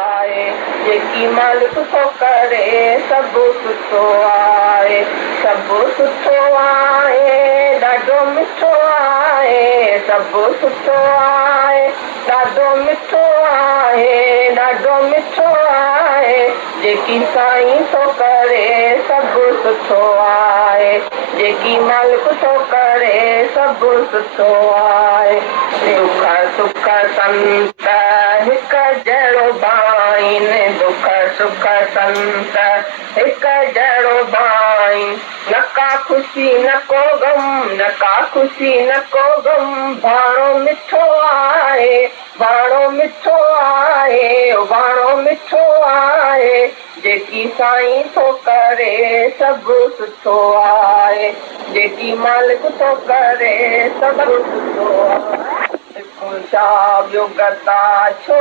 आए जेकी मालिक थो करे सभु सुठो आहे, सभु सुठो आहे, ॾाढो मिठो आहे, सभु सुठो आहे, ॾाढो मिठो आहे, ॾाढो मिठो आहे, जेकी साईं थो करे सभु सुठो आहे, जेकी मालिक थो करे सभु सुठो आहे। दुख सुख संत हिकु जहिड़ो भाईन, दुख सुख संत हिकु जहिड़ो भाई, न का ख़ुशी न को गम, न का ख़ुशी न को गम, भाणो मिठो आहे, भाणो मिठो आहे, भाणो मिठो आहे, जेकी साईं थो करे सभु सुठो आहे, जेकी मालिक थो करे सभु सुठो आहे। छा ॿियो गदा छो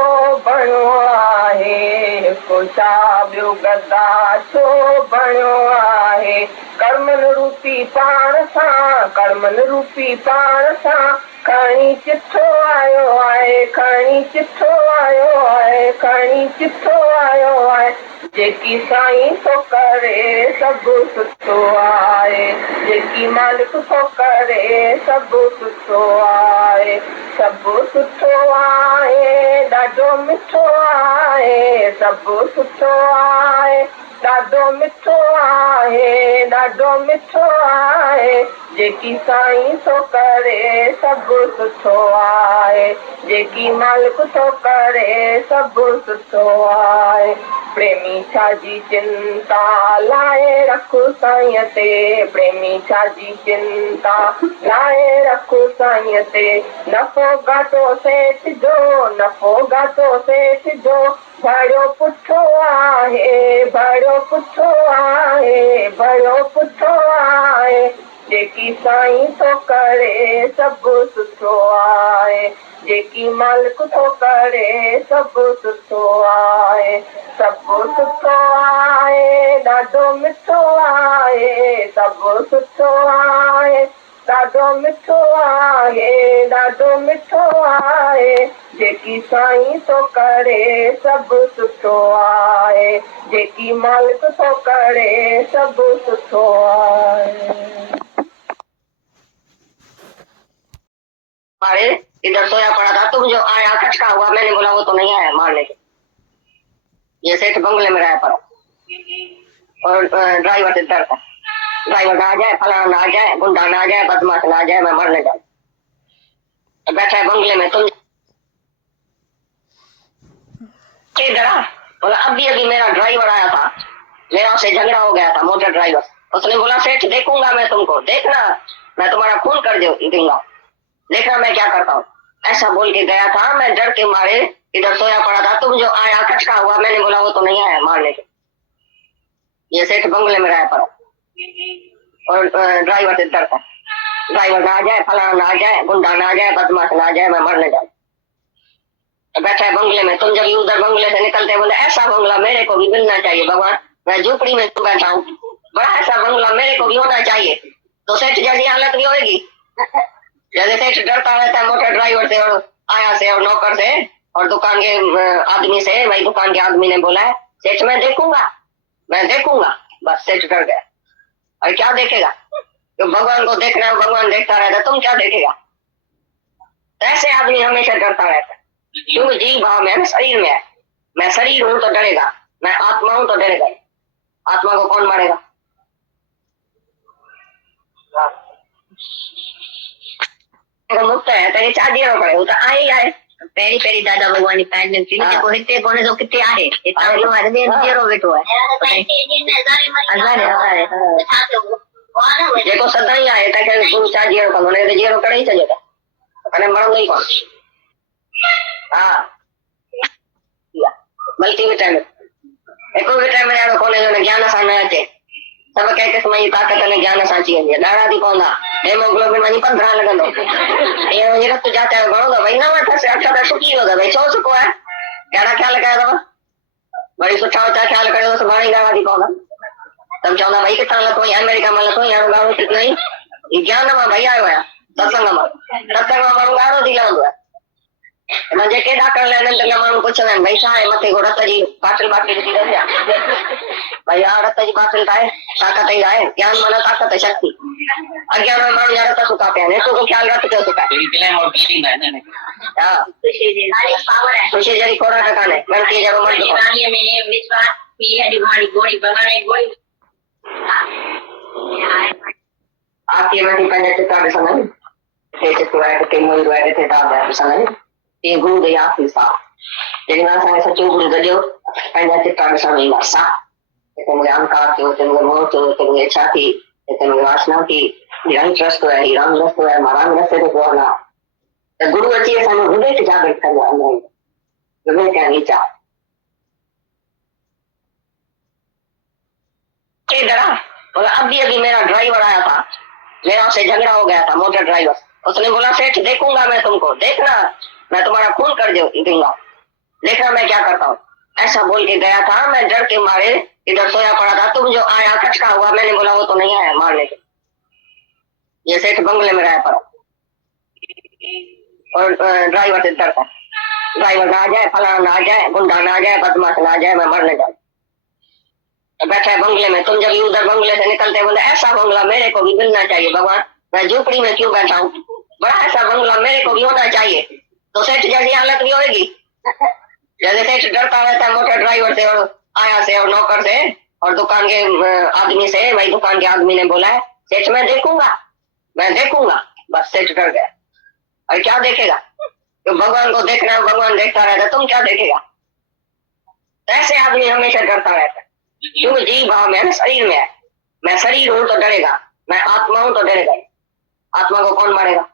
बणियो आहे, हिकु छा ॿियो गदा छो बणियो आहे, कर्मन रूपी पाण सां, कर्मन रूपी पाण सां खणी चिठो आयो आहे, खणी चिठो आयो आहे, खणी चिठो आयो आहे, जेकी साईं थो करे सभु सुठो आहे, जेकी मालिक थो करे सभु सुठो आहे, सभु सुठो आहे, ॾाढो मिठो आहे, सभु सुठो आहे, ॾाढो मिठो आहे, ॾाढो मिठो आहे, जेकी साईं थो करे सभु सुठो आहे, जेकी मालिक थो करे सभु सुठो आहे। प्रेमी छाजी चिंता लाए रखो साईं ते, प्रेमी छाजी चिंता लाए रखो साईं ते, नफ़ो घाटो सेठ जो, नफ़ो घाटो सेठ जो, भरियो पुठो आहे, भरियो पुठो आहे, भरियो पुठो आहे, जेकी साईं थो करे सभु सुठो आहे, जेकी मालिक थो करे सभु सुठो आहे, सभु सुठो आहे, ॾाढो मिठो आहे, सभु सुठो आहे, ॾाढो मिठो आहे, ॾाढो मिठो आहे, जेकी साईं थो करे सभु सुठो आहे, जेकी मालिक थो करे सभु सुठो आहे। अरे इधर सोया पड़ा था, तुम जो आया खटका हुआ, मैंने बोला वो तो नहीं आया मारने के, ये सेठ बंगले में रहा पड़ा, और ड्राइवर से डरता, ड्राइवर ना आ जाए, फलाना ना आ जाए, गुंडा ना आ जाए, बदमाश ना आ जाए, मैं मरने जाऊँ। बैठा है बंगले में, तुम डरा बोला अभी अभी मेरा ड्राइवर आया था, मेरा उससे झगड़ा हो गया था, मोटर ड्राइवर, उसने बोला सेठ देखूंगा मैं तुमको, देखना मैं तुम्हारा खून कर दूंगा, देखना मैं क्या करता हूँ, ऐसा बोल के गया था। मैं डर के मारे इधर सोया पड़ा था, तुम जो आया खटका हुआ, मैंने बोला वो तो नहीं आया मारने के, ये सेठ बंगले में रहा पड़ा, और ड्राइवर से डरता, ड्राइवर ना आ जाए, फलाना ना आ जाए, गुंडा ना आ जाए, बदमाश ना आ जाए, मैं मरने जाऊँ। बैठा है बंगले में, तुम जब उधर बंगले से निकलते बोले ऐसा बंगला मेरे को भी मिलना चाहिए भगवान, मैं झोपड़ी में बैठा हूँ, बड़ा ऐसा बंगला मेरे को भी होना चाहिए, तो सेठ जैसी हालत भी होगी, जैसे सेठ डरता रहता है मोटर ड्राइवर से और आया से और नौकर से और दुकान के आदमी से, वही दुकान के आदमी ने बोला है सेठ मैं देखूंगा, बस सेठ डर गया। और क्या देखेगा, तो भगवान को देखना है, भगवान देखता रहता, तुम क्या देखेगा, ऐसे आदमी हमेशा डरता रहता है, क्योंकि जीव भाव में शरीर में है, मैं शरीर हूं तो डरेगा, मैं आत्मा हूं तो डरेगा, आत्मा को कौन मारेगा। मुक्त है तो ये चार्जी पड़े वो तो आए पेरी पेरी दादा भगवान की पैन ने थी देखो हिते कोने जो कितने आए इतना लो है दे जीरो बेटो है देखो सदा ही आए ताकि गुरु चार्जी का होने दे जीरो करे ही चलेगा कने मरो नहीं कौन। हां मल्टीविटामिन एको विटामिन यारो कोने जो ज्ञान सामने आचे सब कह के समय ताकत ने ज्ञान साची है दाड़ा दी पौंदा हेमोग्लोबिन वनी 15 लगंदो ये रक्त जाता है गणो भाई ना मैं से अच्छा तो सुकी होगा भाई छो सुको है केड़ा ख्याल लगाया तो बड़ी सुठा होता ख्याल करे तो बाणी गावा दी पौंदा तुम चाहना भाई कितना लतो अमेरिका में लतो यार गावो ठीक नहीं ये ज्ञान में भाई आयो है सत्संग में मारू दी लांदो मुझे केॾा कर लेने त माण्हू पुछंदा आहिनि भई छा आहे मथे को रत जी बाटल बाटल विझी रखिया भई हा रत जी बाटल त आहे ताक़त ई आहे ज्ञान माना ताक़त शक्ति अॻियां वारा माण्हू जा रत सुका पिया आहिनि एतिरो को ख़्यालु रख पियो सुका हा ख़ुशी जहिड़ी खोराक कान्हे गणतीअ जहिड़ो मर्द आरतीअ में पंहिंजा चित्र ॾिसंदा आहियूं के चित्र आहे के मोईंदो आहे किथे दाब ॾिसंदा आहियूं तीअं गुरू जी आख़िरी साह जेॾी महिल असांखे सचो गुरू गॾियो पंहिंजा चित्र ॾिसण ईंदा साह हिते मूंखे अहंकार थियो हिते मूंखे मोह थियो हिते मूंखे इच्छा थी हिते मूंखे वासना थी रंग रस्तो आहे ही रंग रस्तो आहे मां रंग रस्ते ते पियो वञा त गुरू अची असांजो विवेक जागृत कंदो आहे विवेक ऐं वीचार बोला अभी अभी मेरा ड्राइवर आया था मेरा उससे झगड़ा हो गया था मोटर ड्राइवर उसने बोला सेठ देखूंगा मैं तुमको देखना मैं तुम्हारा खून कर दूंगा देखना मैं क्या करता हूँ ऐसा बोल के गया था मैं डर के मारे इधर सोया पड़ा था तुम जो आया खटका हुआ मैंने बोला वो तो नहीं आया मारने के ये सेठ बंगले में रहा पड़ा और ड्राइवर से डरता ड्राइवर ना आ जाए फलाना ना आ जाए गुंडा ना आ जाए बदमाश ना आ जाए मैं मरने जाऊँ बैठा है बंगले में तुम जब उधर बंगले से निकलते बोले ऐसा बंगला मेरे को भी मिलना चाहिए भगवान मैं झोपड़ी में क्यों बैठा हूँ बड़ा ऐसा बंगला मेरे को भी होना चाहिए तो सेठ जैसी हालत भी होगी जैसे सेठ डरता रहता है मोटर ड्राइवर से और आया से और नौकर से और दुकान के आदमी से भाई दुकान के आदमी ने बोला है सेठ मैं देखूंगा बस सेठ डर गया और क्या देखेगा तो भगवान को देखना है भगवान देखता रहता तुम क्या देखेगा ऐसे आदमी हमेशा डरता रहता है क्योंकि जीव भाव में शरीर में है मैं शरीर हूं तो डरेगा मैं आत्मा हूं तो डरेगा आत्मा को कौन मारेगा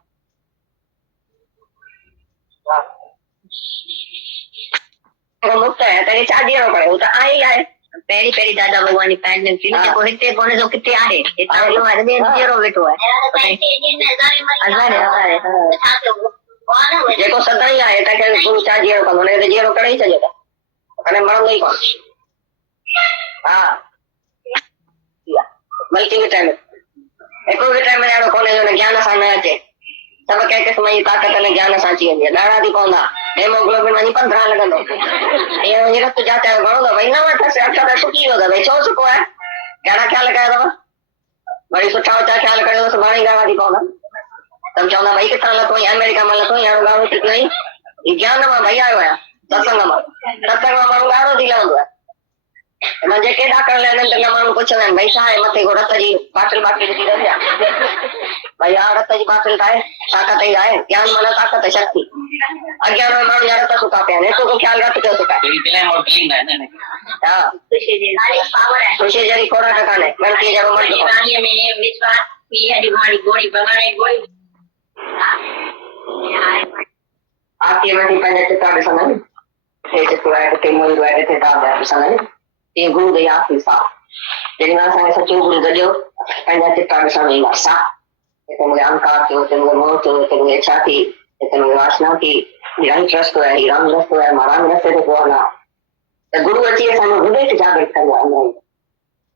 मुक्त है तो ये चार्जियो पड़े वो तो आई आए पहिरीं पहिरीं दादा भॻवान जी पैंट निकिती न जेको हिते कोन्हे सो किथे आहे हितां जो आहे जहिड़ो वेठो आहे जेको सदाई आहे तंहिंखे गुरू छा जीअरो कंदो हुनखे त जीअरो करे ई छॾियो था कॾहिं मरंदो ई कोन हा मल्टी विटामिन हिकिड़ो विटामिन अहिड़ो कोन्हे जो ज्ञान सां न अचे सभु कंहिं क़िस्म जी ताक़त न ज्ञान सां अची वेंदी आहे ॾाढा थी पवंदा हेमोग्लोबिन वञी 15 लॻंदो ईअं वञी रत जांच घणो अथव भई 9 अथसि 8 त सुकी वियो अथव भई छो सुको आहे कहिड़ा ख़्याल कया अथव वरी सुठा उचा ख़्याल करियो त भाणे ॻाढ़ा थी पवंदा तुम चवंदा भई किथां लथो अमेरिका मां लथो हाणे ॻाढ़ो थी पियो ही ज्ञान मां भई आयो आहियां सत्संग मां माण्हू ॻाढ़ो थी लहंदो आहे मुंहिंजे केॾा कर लेने त माण्हू पुछंदा आहिनि भई छा आहे मथे को रत जी बाटल बाटल विझी रखिया भई हा रत जी बाटल त आहे ताक़त ई आहे ज्ञान माना ताक़त शक्ति अॻियां वारा माण्हू जा रत सुका पिया आहिनि एतिरो को ख़्यालु रख पियो सुका हा ख़ुशी जहिड़ी खोराक कान्हे गणतीअ जहिड़ो मर्द आरतीअ में पंहिंजा चित्र ॾिसंदा आहियूं के चित्र आहे के मोईंदो आहे किथे दाब ॾिसंदा आहियूं तीअं गुरू जी आख़िरी साह जेॾी महिल असांखे सचो गुरू गॾियो पंहिंजा चित्र ॾिसण ईंदा साह हिते मूंखे अहंकार थियो हिते मूंखे मोह थियो हिते मूंखे इच्छा थी हिते मूंखे वासना थी रंग रस्तो आहे ही रंग रस्तो आहे मां रंग रस्ते ते पियो वञा त गुरू अची असांजो विवेक जागृत कंदो आहे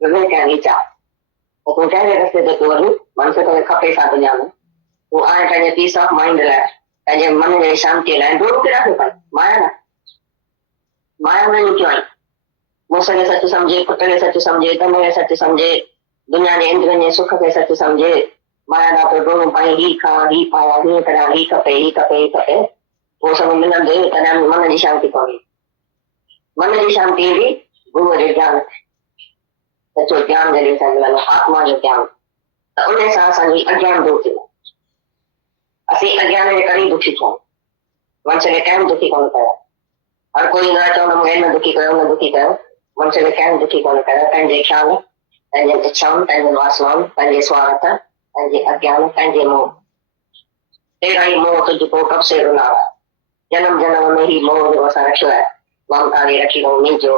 विवेक ऐं वीचार त तूं कहिड़े रस्ते ते पियो वञी मनुष्य तोखे खपे छा दुनिया में तूं हाणे पंहिंजे पीस ऑफ माइंड लाइ पंहिंजे मन जे शांतीअ लाइ दूर केॾा थो पए माया में लुकियो आई मुस खे सच समझे पुट खे सच समझे धन खे सच समझे दुनिया जे इंद्रियनि जे सुख खे सच समझे माया ॾांहुं पियो डोड़ूं पाई ही खां ही पाया हीअं करियां ही खपे उहो सभु मिलंदे तॾहिं मन जी शांती पवंदी मन जी शांती ईंदी गुरूअ जे ज्ञान सचो ज्ञान जॾहिं असांखे मिलंदो आत्मा जो ज्ञान त उन सां असांजी अज्ञान दूर थींदो असीं अज्ञान जे करे दुखी थियूं मनुष्य खे कंहिं दुखी कोन कयो हर कोई न चवंदो मूंखे हिन दुखी कयो हुन दुखी कयो मनुष्य खे कंहिं दुखी कोन कयो पंहिंजे ख़्याल पंहिंजे इच्छाउनि पंहिंजे वासनाउनि पंहिंजे स्वार्थ पंहिंजे अज्ञान पंहिंजे मोह तेरा ही मोह तुझको कब से रुलावा जन्म जन्म में ही मोह जो असां रखियो आहे ममतारी रखी अथऊं मुंहिंजो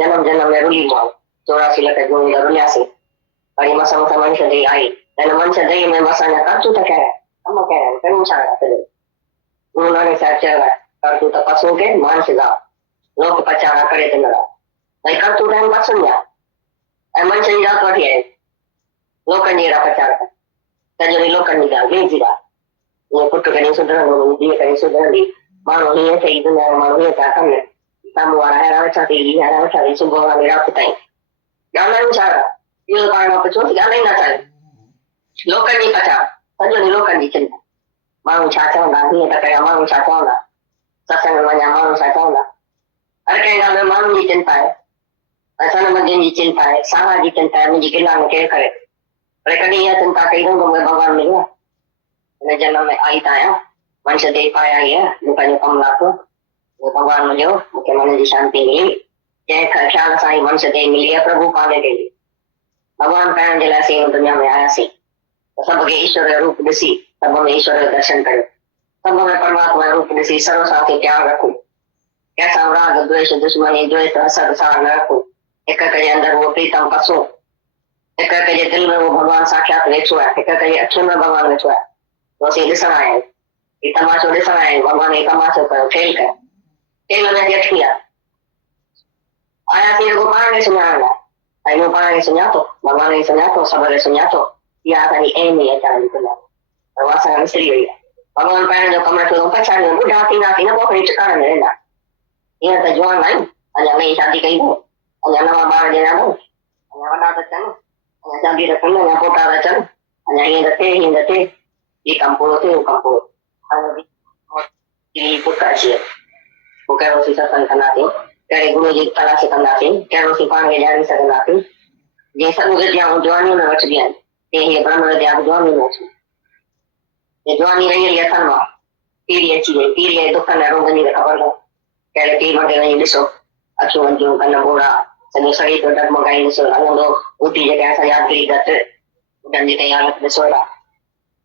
जन्म जन्म में रुली मोह 84 लख जूं रुलियासीं वरी मस मनुष्य देह आई हिन मनुष्य देह में असांजा करतूत कहिड़ा कम कहिड़ा आहिनि कयूं छा गुरू नानक साहिब चयो आहे करतूत पशु के मानस जा लोक पचारा करे दिन रात भई करतूत आहिनि पशुनि जा ऐं मनुष्य जी रात वठी आहिनि लोकनि जी अहिड़ा पचारा सॼो ॾींहुं लोकनि जी ॻाल्हि ॿिए जी ॻाल्हि ईअं पुटु कॾहिं सुधरंदो धीअ कॾहिं सुधरंदी माण्हू हीअं थी दुनिया में माण्हू हीअं था कनि साम्हूं वारा अहिड़ा वेठा थी अहिड़ा वेठा थी सुबुह खां राति ताईं ॻाल्हायूं छा इहो पाण पुछो ॻाल्हाईंदा छा लोकनि जी पछाड़ सॼो ॾींहुं लोकनि जी चिंता माण्हू छा चवंदा हीअं त कया माण्हू छा चवंदा सत्संग में वञा माण्हू छा चवंदा हर कंहिं ॻाल्हि में माण्हुनि जी चिंता आहे सन मंदियुनि जी चिंता आहे साह जी चिंता आहे मुंहिंजी गिला में केरु करे पर कॾहिं इहा चिंता कई न मूंखे भॻवानु मिलियो हिन जनम में आई त आहियां मनुष्य देह पाया ई आहे मूं पंहिंजो कमु लाथो भॻवानु मिलियो मूंखे मन जी शांती मिली जंहिं ख़्याल सां ई मनुष्य देह मिली आहे प्रभु पाणे खे भॻवानु पाइण जे लाइ असीं दुनिया में आयासीं त सभ खे ईश्वर जो रूप ॾिसी सभ में ईश्वर जो दर्शन कयो सभ में परमात्मा जो रूप ॾिसी सर्व सां खे प्यार रखूं कंहिंसां राग द्वेष दुश्मनी द्वेष हसद सां न रखूं हिक जे अंदरि उहो प्रीतम पसो हिक जे दिलि में उहो भॻवानु साक्षात वेठो आहे हिक जे अखियुनि में भॻवानु वेठो आहे तो असीं ॾिसण आया आहियूं ही तमाशो ॾिसण आया आहियूं भॻवानु ही तमाशो कयो फेल कयो फेल हुनजी अटकी आहे आयासीं रुॻो पाण खे सुञाणण लाइ ऐं मूं पाण खे सुञातो भॻवान खे सुञातो सभ खे सुञातो इहा असांजी एम ई अचण जी दुनिया असां विसरी वई आहे भॻवानु पाइण जो कमु रखियो पछाड़ियो ॿुढा थींदासीं न पोइ टिकाणे में रहंदा हीअं त जवान आहियूं अञा नई शादी कई अथऊं अञा नवां ॿार ॼणा अथऊं अञा वॾा था थियनि अञा शादी था कनि अञा पोटा था अचनि अञा हीअं त थिए हीअं त थिए हीउ कमु पूरो थिए उहो कमु पूरो पुटु अची वियो पोइ कहिड़ोसीं सत्संग कंदासीं कहिड़े गुरू जी तलाश कंदासीं कहिड़ोसीं पाण खे ॼाणे सघंदासीं जीअं सभु विद्याऊं जवानीअ में वठिबियूं आहिनि तीअं हीअ ब्रह्म विद्या बि जवानी में वठिबियूं जवानी रही रही अथनि मां पीढ़ी अची वई पीढ़ीअ जे दुखनि ऐं रोगनि जी ख़बर अथव कहिड़े पीउ वटि वञी ॾिसो अखियूं वंजियूं कन ॿोड़ा सॼो शरीर पियो डगमगाई ॾिसो हलंदो ऊटी जेके असां यादगिरी घटि उन्हनि जी ताईं हालत ॾिसो था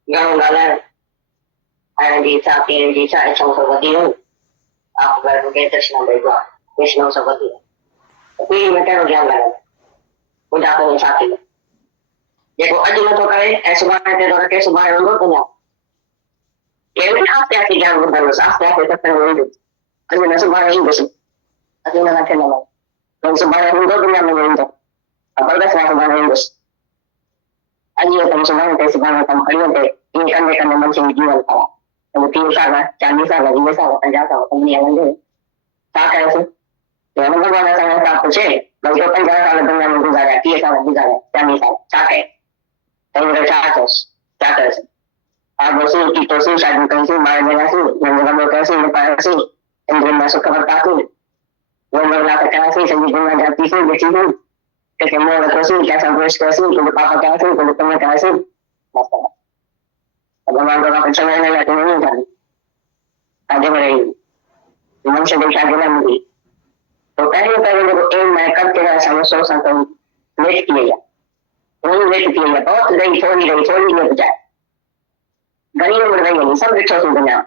घणो ॻाल्हाइण खाइण जी इच्छा पीअण जी इच्छा इच्छाऊं सभु वधी वियूं आप घर में कृष्ण भई वैष्णव सभु वधी वियो पीढ़ी में कहिड़ो ज्ञान लॻंदो ॿुढापे में छा थींदो जेको अॼु नथो करे ऐं सुभाणे ते थो रखे सुभाणे हूंदो तुंहिंजो केवल आस्ते आस्ते ज्ञान ॿुधंदुसि आस्ते आस्ते सत्संग में ईंदुसि अॼु न सुभाणे ईंदुसि अॼु न खे न सुभाणे हूंदो दुनिया में ईंदो ज़बरदस्त आहे सुभाणे ईंदुसि अॼु कमु सुभाणे ते सुभाणे कमु खणी ते ईअं कंदे कंदे मनुष्य जी जीवन ख़राब त 30 साल 40 साल 20 साल 50 साल कंदी हलंदे छा कयोसीं भॻवान असांखे छा पुछे भई 50 साल दुनिया में गुज़ारिया 30 साल गुज़ारिया 40 साल छा कए त छा चयोसि छा कयोसीं हा बोसीं कीटोसीं शादी कईसीं ॿार ॼणासीं नंढो कयोसीं न पायोसीं इंद्रियुनि में सुख वरितासीं लाख कयासीं सॼी दुनिया जातीसीं ॾिसीसीं कंहिंखे मोह रखियोसीं कंहिंसां द्वेष कयोसीं कुझु पाप कयासीं कुझु पुण्य कयासीं बसि भॻवान तोखां पुछण हिन लाइ तूं वञी था आगे बढ़ेगी मनुष्य को शादी न मिली तो पहले जेको एम है करते रहे समझो संतो लेट की है वही लेट की है बहुत रही थोड़ी में बचाए घणी उम्र रही है सब ॾिठो थी दुनिया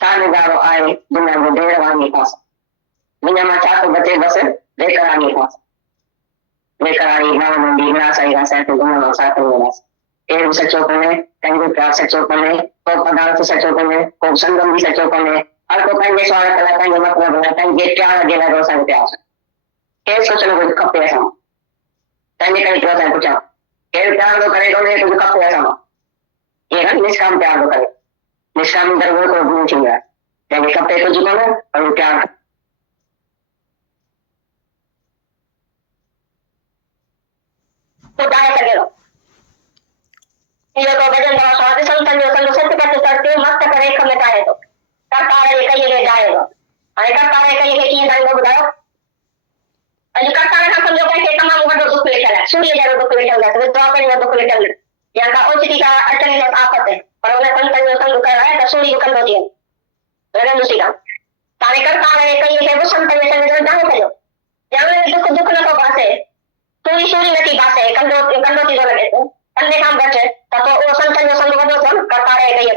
छा नज़ारो आहे दुनिया में ढेर वांगी पास दुनिया में छा तो बचे बस बेकरानी पास बेकरानी न वञी न साईं असां तो दुनिया में छा कयूं केरु सचो कोन्हे कंहिंजो प्यार सचो कोन्हे को पदार्थ सचो कोन्हे को संगम बि सचो कोन्हे हर को पंहिंजे स्वार्थ लाइ पंहिंजे मतिलब लाइ पंहिंजे प्यार जे लाइ असांखे प्यार केरु सोचणो कुझु खपे असां तंहिंजे करे पियो असां पुछां केरु प्यार थो करे कोन्हे कुझु खपे असां ईअं न निष्काम प्यार थो करे निष्कामी दरगो हिकिड़ो गुरू थींदो आहे जंहिंखे खपे कुझु कोन्हे पर प्यार ॿुधाए सघे थो इहो भॼन तव्हां स्वाद संतनि जो संग सत पत करते मस्त करे हिक में ठाहे थो करतार जे कईअ खे ठाहे थो हाणे करतार जे कईअ खे कीअं ठाहींदो ॿुधायो अॼु करतार खां सम्झो कंहिंखे तमामु वॾो दुख वेठल आहे सूर्य जहिड़ो दुख वेठल आहे द्वापरी जो दुख वेठल या का ओचिती का अचनि जो आफ़त है पर उन संतनि जो संग कयो आहे त सूर्य बि कंदो थी वञे लॻंदुसि कान हाणे करतार जे कईअ खे बि संतनि जे संग जो ठाहे छॾियो या दुख नथो बासे सूरी नथी बासे कंदो थी थो लॻे थो कंदे खां घटि त पोइ उहो संतनि जो संग वॾो थियो न करतार जे कईअ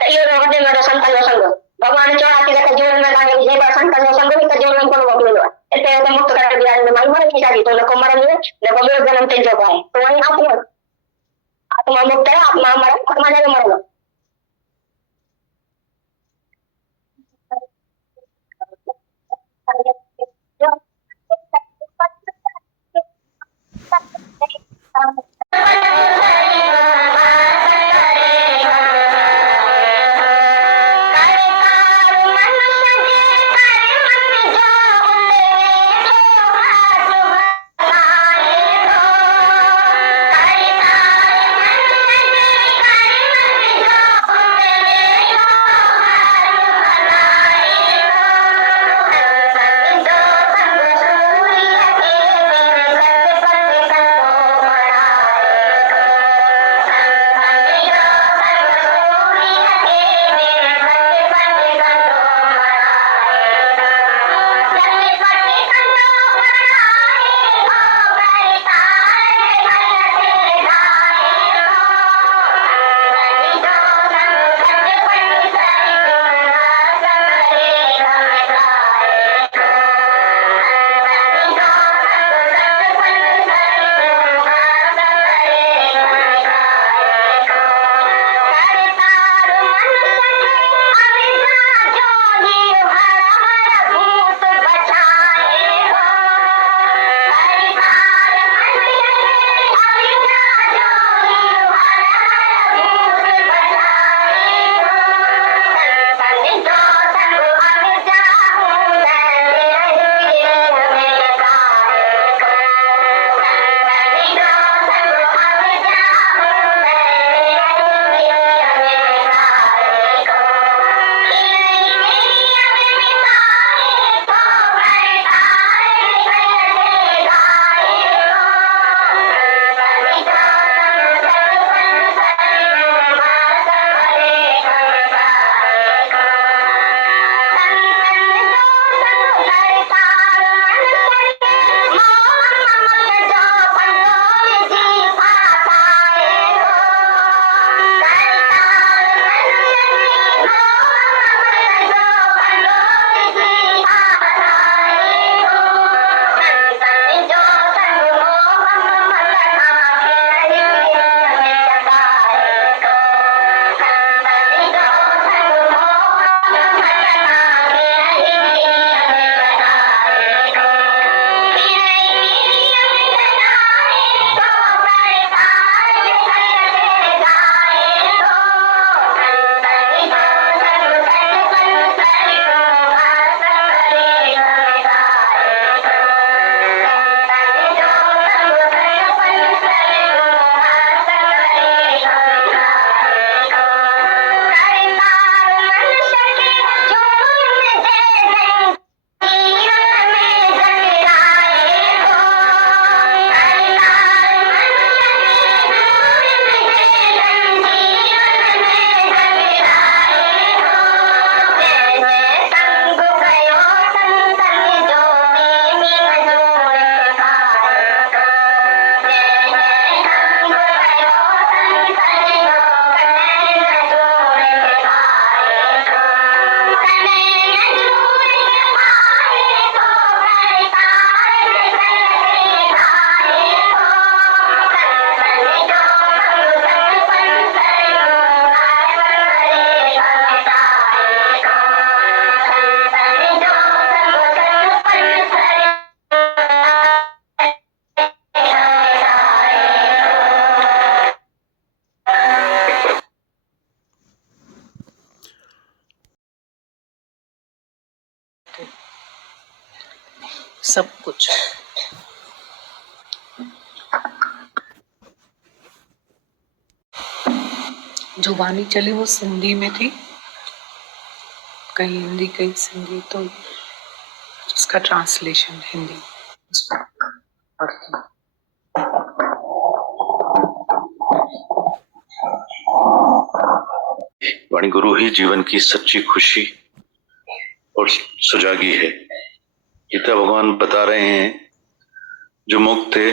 त इहो वॾे में वॾो संतनि जो संग भॻवान 84 लख जीवन में तव्हांखे जे बार संतनि जो संग हिकु जीवन में कोन मोकिलियो आहे हिते मुक्त करे ॿुधायो माई मरणी शादी तो न को मरंदी न को ॿियो जनम तुंहिंजो आहे तो वञी आत्मा मुक्त है आत्मा मरे आत्मा जो मरंदो सब कुछ। जो वाणी चली वो सिंधी में थी, कहीं हिंदी कहीं सिंधी, तो उसका ट्रांसलेशन हिंदी उसको पढ़ती हूँ। वाणी गुरु ही जीवन की सच्ची खुशी और सुजागी है। गीता भगवान बता रहे हैं जो मुक्त है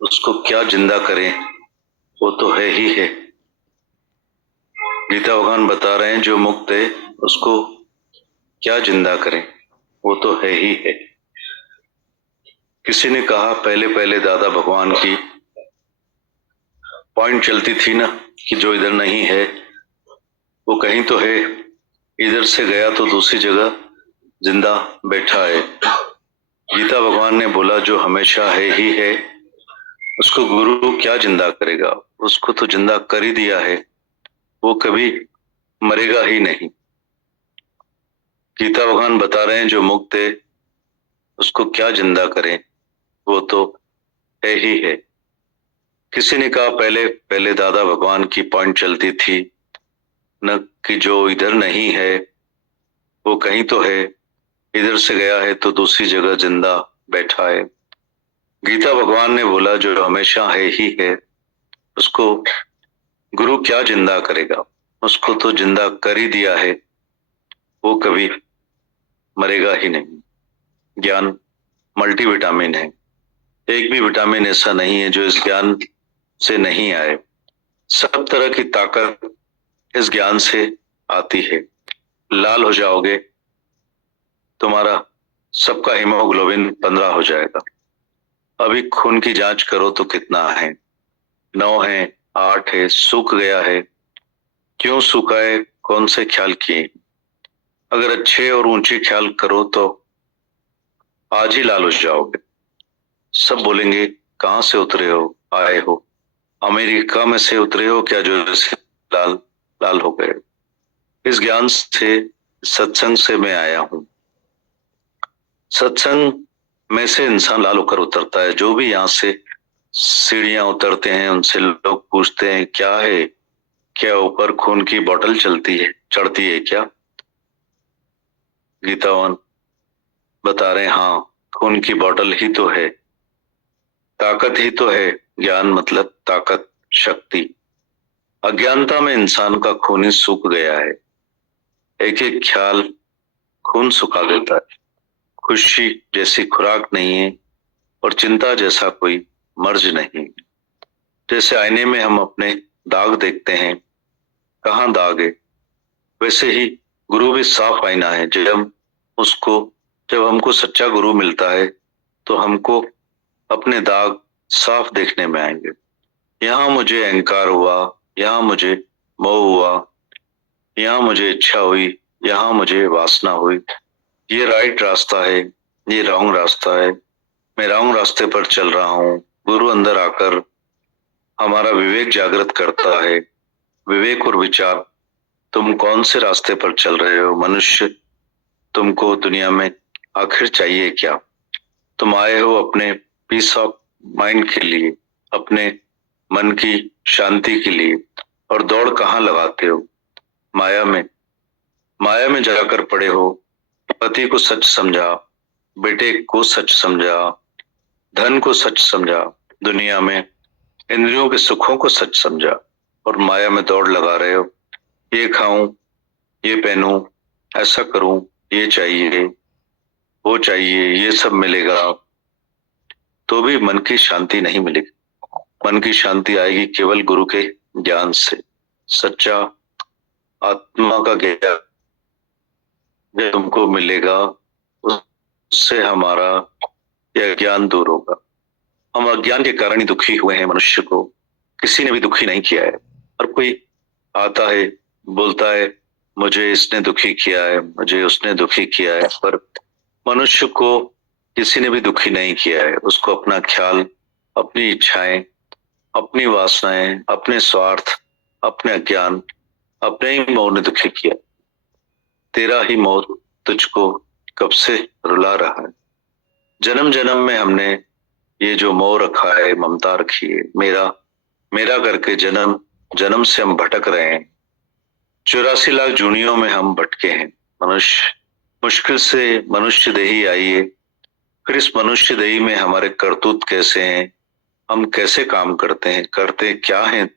उसको क्या जिंदा करें, वो तो है ही है। गीता भगवान बता रहे हैं जो मुक्त है उसको क्या जिंदा करें, वो तो है ही है। किसी ने कहा पहले पहले दादा भगवान की पॉइंट चलती थी ना कि जो इधर नहीं है वो कहीं तो है, इधर से गया तो दूसरी जगह जिंदा बैठा है। गीता भगवान ने बोला जो हमेशा है ही है उसको गुरु क्या जिंदा करेगा, उसको तो जिंदा कर ही दिया है, वो कभी मरेगा ही नहीं। गीता भगवान बता रहे हैं जो मुक्त है उसको क्या जिंदा करें, वो तो है ही है। किसी ने कहा पहले पहले दादा भगवान की पॉइंट चलती थी न कि जो इधर नहीं है वो कहीं तो है, इधर से गया है तो दूसरी जगह जिंदा बैठा है। गीता भगवान ने बोला जो हमेशा है ही है उसको गुरु क्या जिंदा करेगा, उसको तो जिंदा कर ही दिया है, वो कभी मरेगा ही नहीं। ज्ञान मल्टीविटामिन है, एक भी विटामिन ऐसा नहीं है जो इस ज्ञान से नहीं आए। सब तरह की ताकत इस ज्ञान से आती है। लाल हो जाओगे तुम्हारा सबका हीमोग्लोबिन 15 हो जाएगा। अभी खून की जांच करो तो कितना है, 9 है, 8 है, सूख गया है। क्यों सूखा है, कौन से ख्याल किए? अगर अच्छे और ऊंचे ख्याल करो तो आज ही लाल हो जाओगे। सब बोलेंगे कहां से उतरे हो, आए हो? अमेरिका में से उतरे हो क्या जो लाल लाल हो गए? इस ज्ञान से, सत्संग से मैं आया हूं। सत्संग में से इंसान लाल होकर उतरता है। जो भी यहाँ से सीढ़ियां उतरते हैं उनसे लोग पूछते हैं क्या है, क्या ऊपर खून की बोतल चलती है, चढ़ती है क्या? गीतावान बता रहे हैं हाँ, खून की बोतल ही तो है, ताकत ही तो है। ज्ञान मतलब ताकत, शक्ति। अज्ञानता में इंसान का खून ही सूख गया है। एक एक ख्याल खून सुखा देता है। खुशी जैसी खुराक नहीं है और चिंता जैसा कोई मर्ज नहीं। जैसे आईने में हम अपने दाग देखते हैं, कहाँ दाग है, वैसे ही गुरु भी साफ आईना है। जब हमको सच्चा गुरु मिलता है तो हमको अपने दाग साफ देखने में आएंगे। यहाँ मुझे अहंकार हुआ, यहाँ मुझे मोह हुआ, यहाँ मुझे इच्छा हुई, यहाँ मुझे वासना हुई। ये राइट रास्ता है, ये रॉन्ग रास्ता है, मैं रॉन्ग रास्ते पर चल रहा हूँ। गुरु अंदर आकर हमारा विवेक जागृत करता है। विवेक और विचार, तुम कौन से रास्ते पर चल रहे हो? मनुष्य, तुमको दुनिया में आखिर चाहिए क्या? तुम आए हो अपने पीस ऑफ माइंड के लिए, अपने मन की शांति के लिए, और दौड़ कहाँ लगाते हो? माया में। माया में जाकर पड़े हो। पति को सच समझा, बेटे को सच समझा, धन को सच समझा, दुनिया में इंद्रियों के सुखों को सच समझा, और माया में दौड़ लगा रहे हो। ये खाऊं, ये पहनूं, ऐसा करूं, ये चाहिए, वो चाहिए, ये सब मिलेगा, तो भी मन की शांति नहीं मिलेगी। मन की शांति आएगी केवल गुरु के ज्ञान से। सच्चा आत्मा का ज्ञान जब तुमको मिलेगा उससे हमारा यह ज्ञान दूर होगा। हम अज्ञान के कारण ही दुखी हुए हैं। मनुष्य को किसी ने भी दुखी नहीं किया है। और कोई आता है, बोलता है मुझे इसने दुखी किया है, मुझे उसने दुखी किया है, पर मनुष्य को किसी ने भी दुखी नहीं किया है। उसको अपना ख्याल, अपनी इच्छाएं, अपनी वासनाएं, अपने स्वार्थ, अपने अज्ञान, अपने ही मोह ने दुखी किया। तेरा ही मोह तुझको कब से रुला रहा है। जन्म जन्म में हमने ये जो मोह रखा है, ममता रखी है, मेरा मेरा करके जन्म जन्म से हम भटक रहे हैं। 84 लाख जूनियों में हम भटके हैं। मनुष्य मुश्किल से मनुष्य देही आई है। फिर इस मनुष्य देही में हमारे करतूत कैसे हैं, हम कैसे काम करते हैं, करते क्या हैं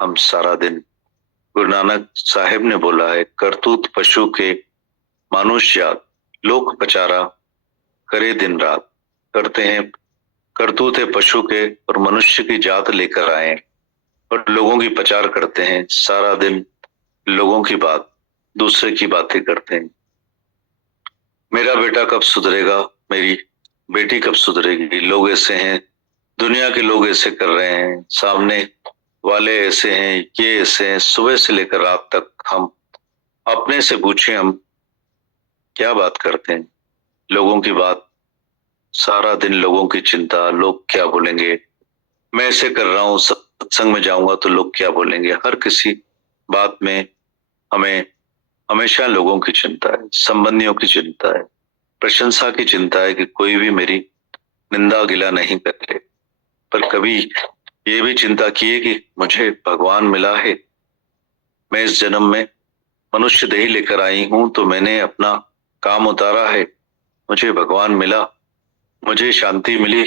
हम सारा दिन। गुरु नानक साहिब ने बोला है, करतूत पशु के मानुष जात, लोक पचारा करे दिन रात। करते हैं करतूत है पशु के और मनुष्य की जात लेकर आए और लोगों की प्रचार करते हैं। सारा दिन लोगों की बात, दूसरे की बातें करते हैं। मेरा बेटा कब सुधरेगा, मेरी बेटी कब सुधरेगी। लोग ऐसे हैं, दुनिया के लोग ऐसे कर रहे हैं, सामने वाले ऐसे हैं, ये ऐसे हैं। सुबह से लेकर रात तक हम अपने से पूछे, हम क्या बात करते हैं। लोगों की बात, सारा दिन लोगों की चिंता, लोग क्या बोलेंगे, मैं ऐसे कर रहा हूं, सत्संग में जाऊंगा तो लोग क्या बोलेंगे। हर किसी बात में हमें हमेशा लोगों की चिंता है, संबंधियों की चिंता है, प्रशंसा की चिंता है कि कोई भी मेरी निंदा गिला नहीं करे। पर कभी ये भी चिंता की है कि मुझे भगवान मिला है, मैं इस जन्म में मनुष्य देही लेकर आई हूं तो मैंने अपना काम उतारा है, मुझे भगवान मिला, मुझे शांति मिली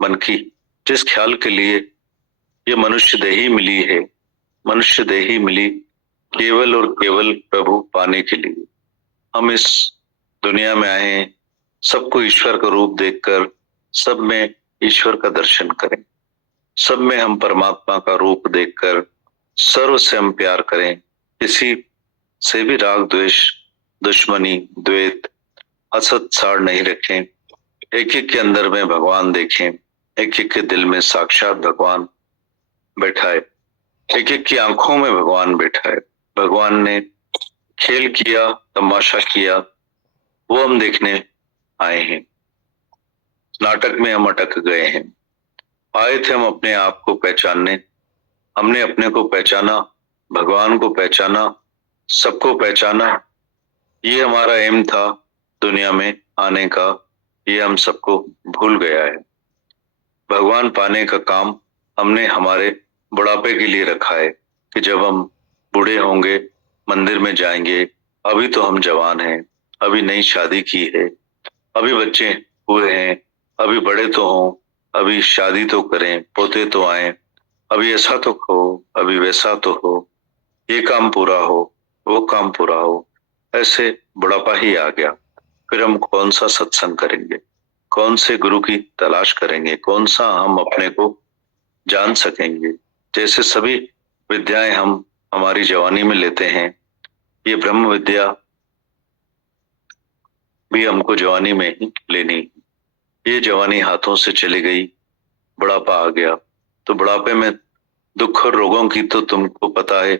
मन की। जिस ख्याल के लिए ये मनुष्य देही मिली है, मनुष्य देही मिली केवल और केवल प्रभु पाने के लिए। हम इस दुनिया में आए हैं, सबको ईश्वर का रूप देखकर सब में ईश्वर का दर्शन करें, सब में हम परमात्मा का रूप देखकर सर्व से हम प्यार करें। किसी से भी राग द्वेष, दुश्मनी, द्वेष, हसद, साड़ नहीं रखें। एक एक के अंदर में भगवान देखें, एक एक के दिल में साक्षात भगवान बैठा है, एक एक की आंखों में भगवान बैठा है। भगवान ने खेल किया, तमाशा किया, वो हम देखने आए हैं। नाटक में हम अटक गए हैं। आए थे हम अपने आप को पहचानने, हमने अपने को पहचाना, भगवान को पहचाना, सबको पहचाना। ये हमारा एम था दुनिया में आने का, ये हम सबको भूल गया है। भगवान पाने का काम हमने हमारे बुढ़ापे के लिए रखा है कि जब हम बूढ़े होंगे मंदिर में जाएंगे। अभी तो हम जवान हैं, अभी नई शादी की है, अभी बच्चे हुए हैं, अभी बड़े तो हों, अभी शादी तो करें, पोते तो आए, अभी ऐसा तो हो, अभी वैसा तो हो, ये काम पूरा हो, वो काम पूरा हो। ऐसे बुढ़ापा ही आ गया। फिर हम कौन सा सत्संग करेंगे, कौन से गुरु की तलाश करेंगे, कौन सा हम अपने को जान सकेंगे। जैसे सभी विद्याएं हम हमारी जवानी में लेते हैं, ये ब्रह्म विद्या भी हमको जवानी में ही लेनी। ये जवानी हाथों से चली गई, बुढ़ापा आ गया, तो बुढ़ापे में दुख और रोगों की तो तुमको पता है।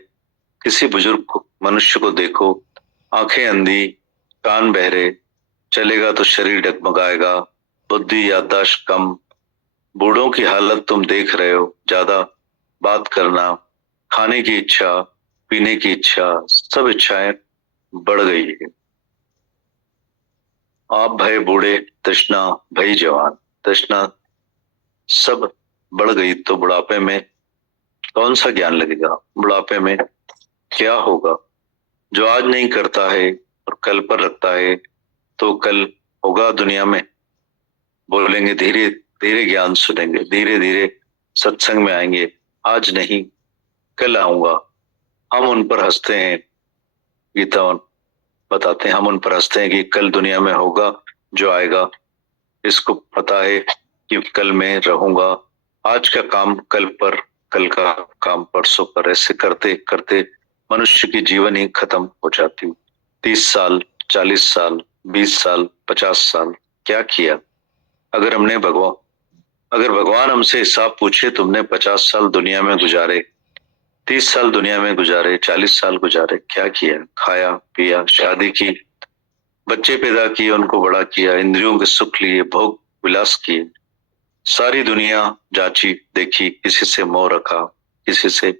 किसी बुजुर्ग मनुष्य को देखो, आंखें अंधी, कान बहरे, चलेगा तो शरीर डगमगाएगा, बुद्धि याददाश्त कम। बूढ़ों की हालत तुम देख रहे हो, ज्यादा बात करना, खाने की इच्छा, पीने की इच्छा, सब इच्छाएं बढ़ गई है। आप भय बूढ़े, तृष्णा भई जवान। तृष्णा सब बढ़ गई तो बुढ़ापे में कौन सा ज्ञान लगेगा, बुढ़ापे में क्या होगा। जो आज नहीं करता है और कल पर रखता है तो कल होगा दुनिया में। बोलेंगे धीरे धीरे ज्ञान सुनेंगे, धीरे धीरे सत्संग में आएंगे, आज नहीं कल आऊंगा। हम उन पर हंसते हैं, गीता बताते हैं, हम उन पर हंसते हैं कि कल दुनिया में होगा जो आएगा। इसको पता है कि कल मैं रहूंगा, आज का काम कल पर, कल का काम परसों पर। ऐसे करते करते मनुष्य की जीवन ही खत्म हो जाती। 30 साल, 40 साल, 20 साल, 50 साल क्या किया। अगर भगवान हमसे हिसाब पूछे, तुमने 50 साल दुनिया में गुजारे, 30 साल दुनिया में गुजारे, 40 साल गुजारे, क्या किया। खाया पिया, शादी की, बच्चे पैदा किए, उनको बड़ा किया, इंद्रियों के सुख लिए, भोग विलास किए, सारी दुनिया जांची देखी, किसी से मोह रखा, किसी से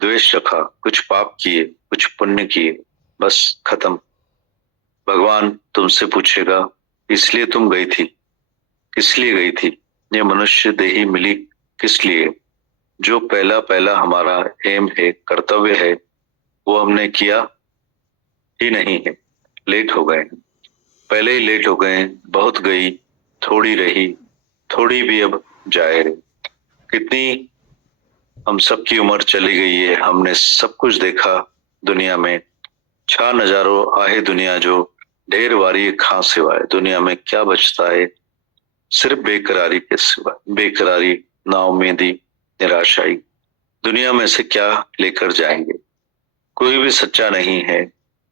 द्वेष रखा, कुछ पाप किए, कुछ पुण्य किए, बस खत्म। भगवान तुमसे पूछेगा इसलिए तुम गई थी, किस लिए गई थी? ये मनुष्य देही मिली किस लिए? जो पहला पहला हमारा एम है, कर्तव्य है, वो हमने किया ही नहीं है। लेट हो गए, पहले ही लेट हो गए। बहुत गई, थोड़ी रही, थोड़ी भी अब जाए रे। कितनी हम सबकी उम्र चली गई है, हमने सब कुछ देखा दुनिया में। छा नजारों आहे दुनिया जो, ढेर वारी खां सिवाय। दुनिया में क्या बचता है? सिर्फ बेकरारी के सिवा, बेकरारी, नाउम्मीदी, निराशाई। दुनिया में से क्या लेकर जाएंगे? कोई भी सच्चा नहीं है,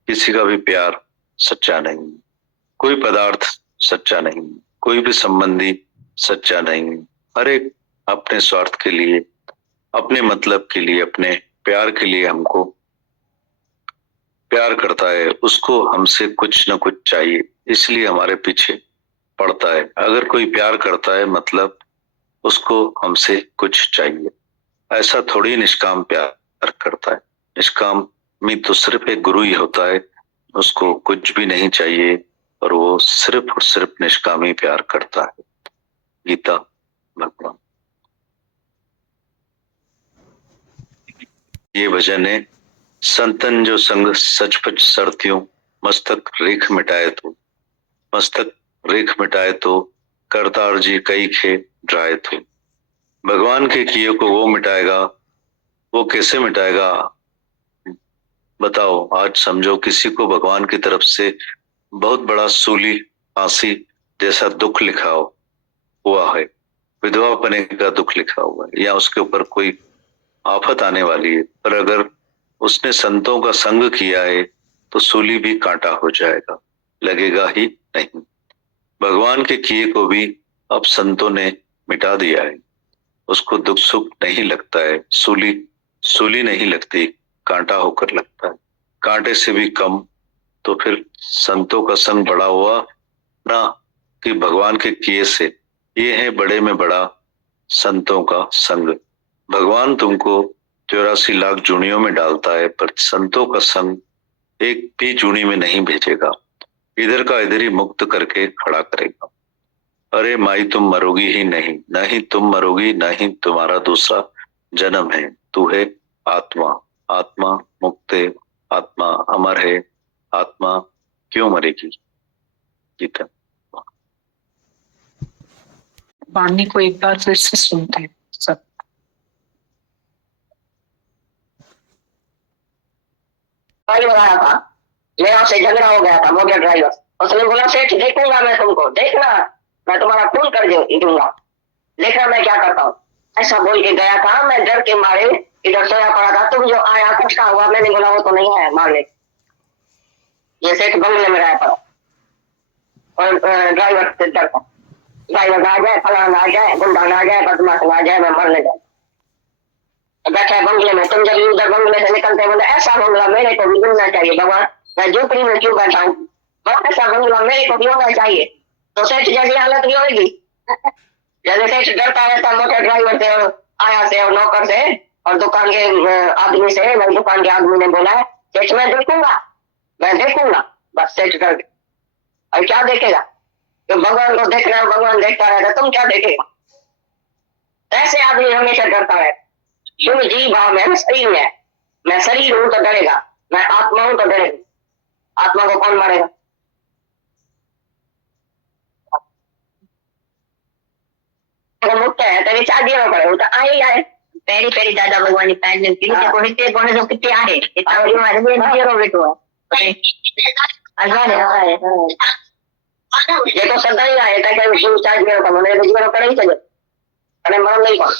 किसी का भी प्यार सच्चा नहीं, कोई पदार्थ सच्चा नहीं, कोई भी संबंधी सच्चा नहीं। हर एक अपने स्वार्थ के लिए, अपने मतलब के लिए, अपने प्यार के लिए हमको प्यार करता है। उसको हमसे कुछ न कुछ चाहिए, इसलिए हमारे पीछे पड़ता है। अगर कोई प्यार करता है मतलब उसको हमसे कुछ चाहिए। ऐसा थोड़ी निष्काम प्यार करता है। निष्काम में तो सिर्फ एक गुरु ही होता है, उसको कुछ भी नहीं चाहिए और वो सिर्फ और सिर्फ निष्कामी प्यार करता है। गीता भगवान। ये भजन है। संतन जो संग सचपच सरत्यों, मस्तक रेख मिटाए तो, मस्तक रेख मिटाए तो, करतार जी कई खे ड्राए तो। भगवान के किए को वो मिटाएगा। वो कैसे मिटाएगा बताओ? आज समझो किसी को भगवान की तरफ से बहुत बड़ा सूली, फांसी जैसा दुख लिखा हुआ है, विधवा बने का दुख लिखा हुआ है, या उसके ऊपर कोई आफत आने वाली है, पर अगर उसने संतों का संग किया है तो सूली भी कांटा हो जाएगा, लगेगा ही नहीं। भगवान के किए को भी अब संतों ने मिटा दिया है, उसको दुख सुख नहीं लगता है। सूली नहीं लगती, कांटा होकर लगता है। कांटे से भी कम तो फिर संतों का संग बड़ा हुआ ना कि भगवान के किए से। ये है बड़े में बड़ा संतों का संग। भगवान तुमको 84 लाख जूनियों में डालता है, पर संतों का संग एक भी जूनी में नहीं भेजेगा। इधर का इधर ही मुक्त करके खड़ा करेगा। अरे माई तुम मरोगी ही नहीं, नहीं तुम मरोगी, नहीं तुम्हारा दूसरा जन्म है। तू है आत्मा, आत्मा मुक्त है, आत्मा अमर है, आत्मा क्यों मरेगी? गीता। वाणी को एक बार फिर से सुनते हैं सब। ड्राइवर आया था, मेरा से झगड़ा हो गया था, मोटर ड्राइवर। उसने बोला सेठ देखूंगा मैं तुमको, देखना मैं तुम्हारा खून कर दूंगा, देखना मैं क्या करता हूँ। ऐसा बोल के गया था। मैं डर के मारे इधर सोया पड़ा था। तुम जो आया कुछ का हुआ? मैंने बोला वो तो नहीं है, मार ले। ये सेठ बंगले में रहा पड़ा और ड्राइवर से डरता, ड्राइवर आ जाए, फलाना आ जाए, गुंडा आ जाए, बदमाश आ जाए, मैं मरने जाऊँ। बैठा है बंगले में। तुम जब उधर बंगले से निकलते बोले ऐसा बंगला मेरे को भी मिलना चाहिए भगवान, मैं झोपड़ी में क्यों बैठा हूँ, ऐसा बंगला मेरे को भी होना चाहिए। तो सेठ जैसी हालत भी होगी। जैसे सेठ डरता रहता मोटर ड्राइवर से और आया से और नौकर से और दुकान के आदमी से। मैं दुकान के आदमी ने बोला है सेठ मैं देखूंगा, बस सेठ डर गया। और क्या देखेगा? तो भगवान को देख रहे हो, भगवान देखता रहेगा, तुम क्या देखेगा? ऐसे आदमी हमेशा डरता है। तुम जी भाव में शरीर में, मैं शरीर हूं तो डरेगा, मैं आत्मा हूं तो डरेगा। आत्मा को कौन मारेगा? मुक्त है तेरी चार्जी में पड़े तो आई आए। पेरी पेरी दादा भगवान पैन ने पीली को हिते कोने जो कितने आहे इतना बड़ी मारे दे जीरो बेटो है आजाद है। ये तो सदा ही आए ताकि वो चार्ज में का मैंने जीरो करे ही चले अरे मर नहीं कौन।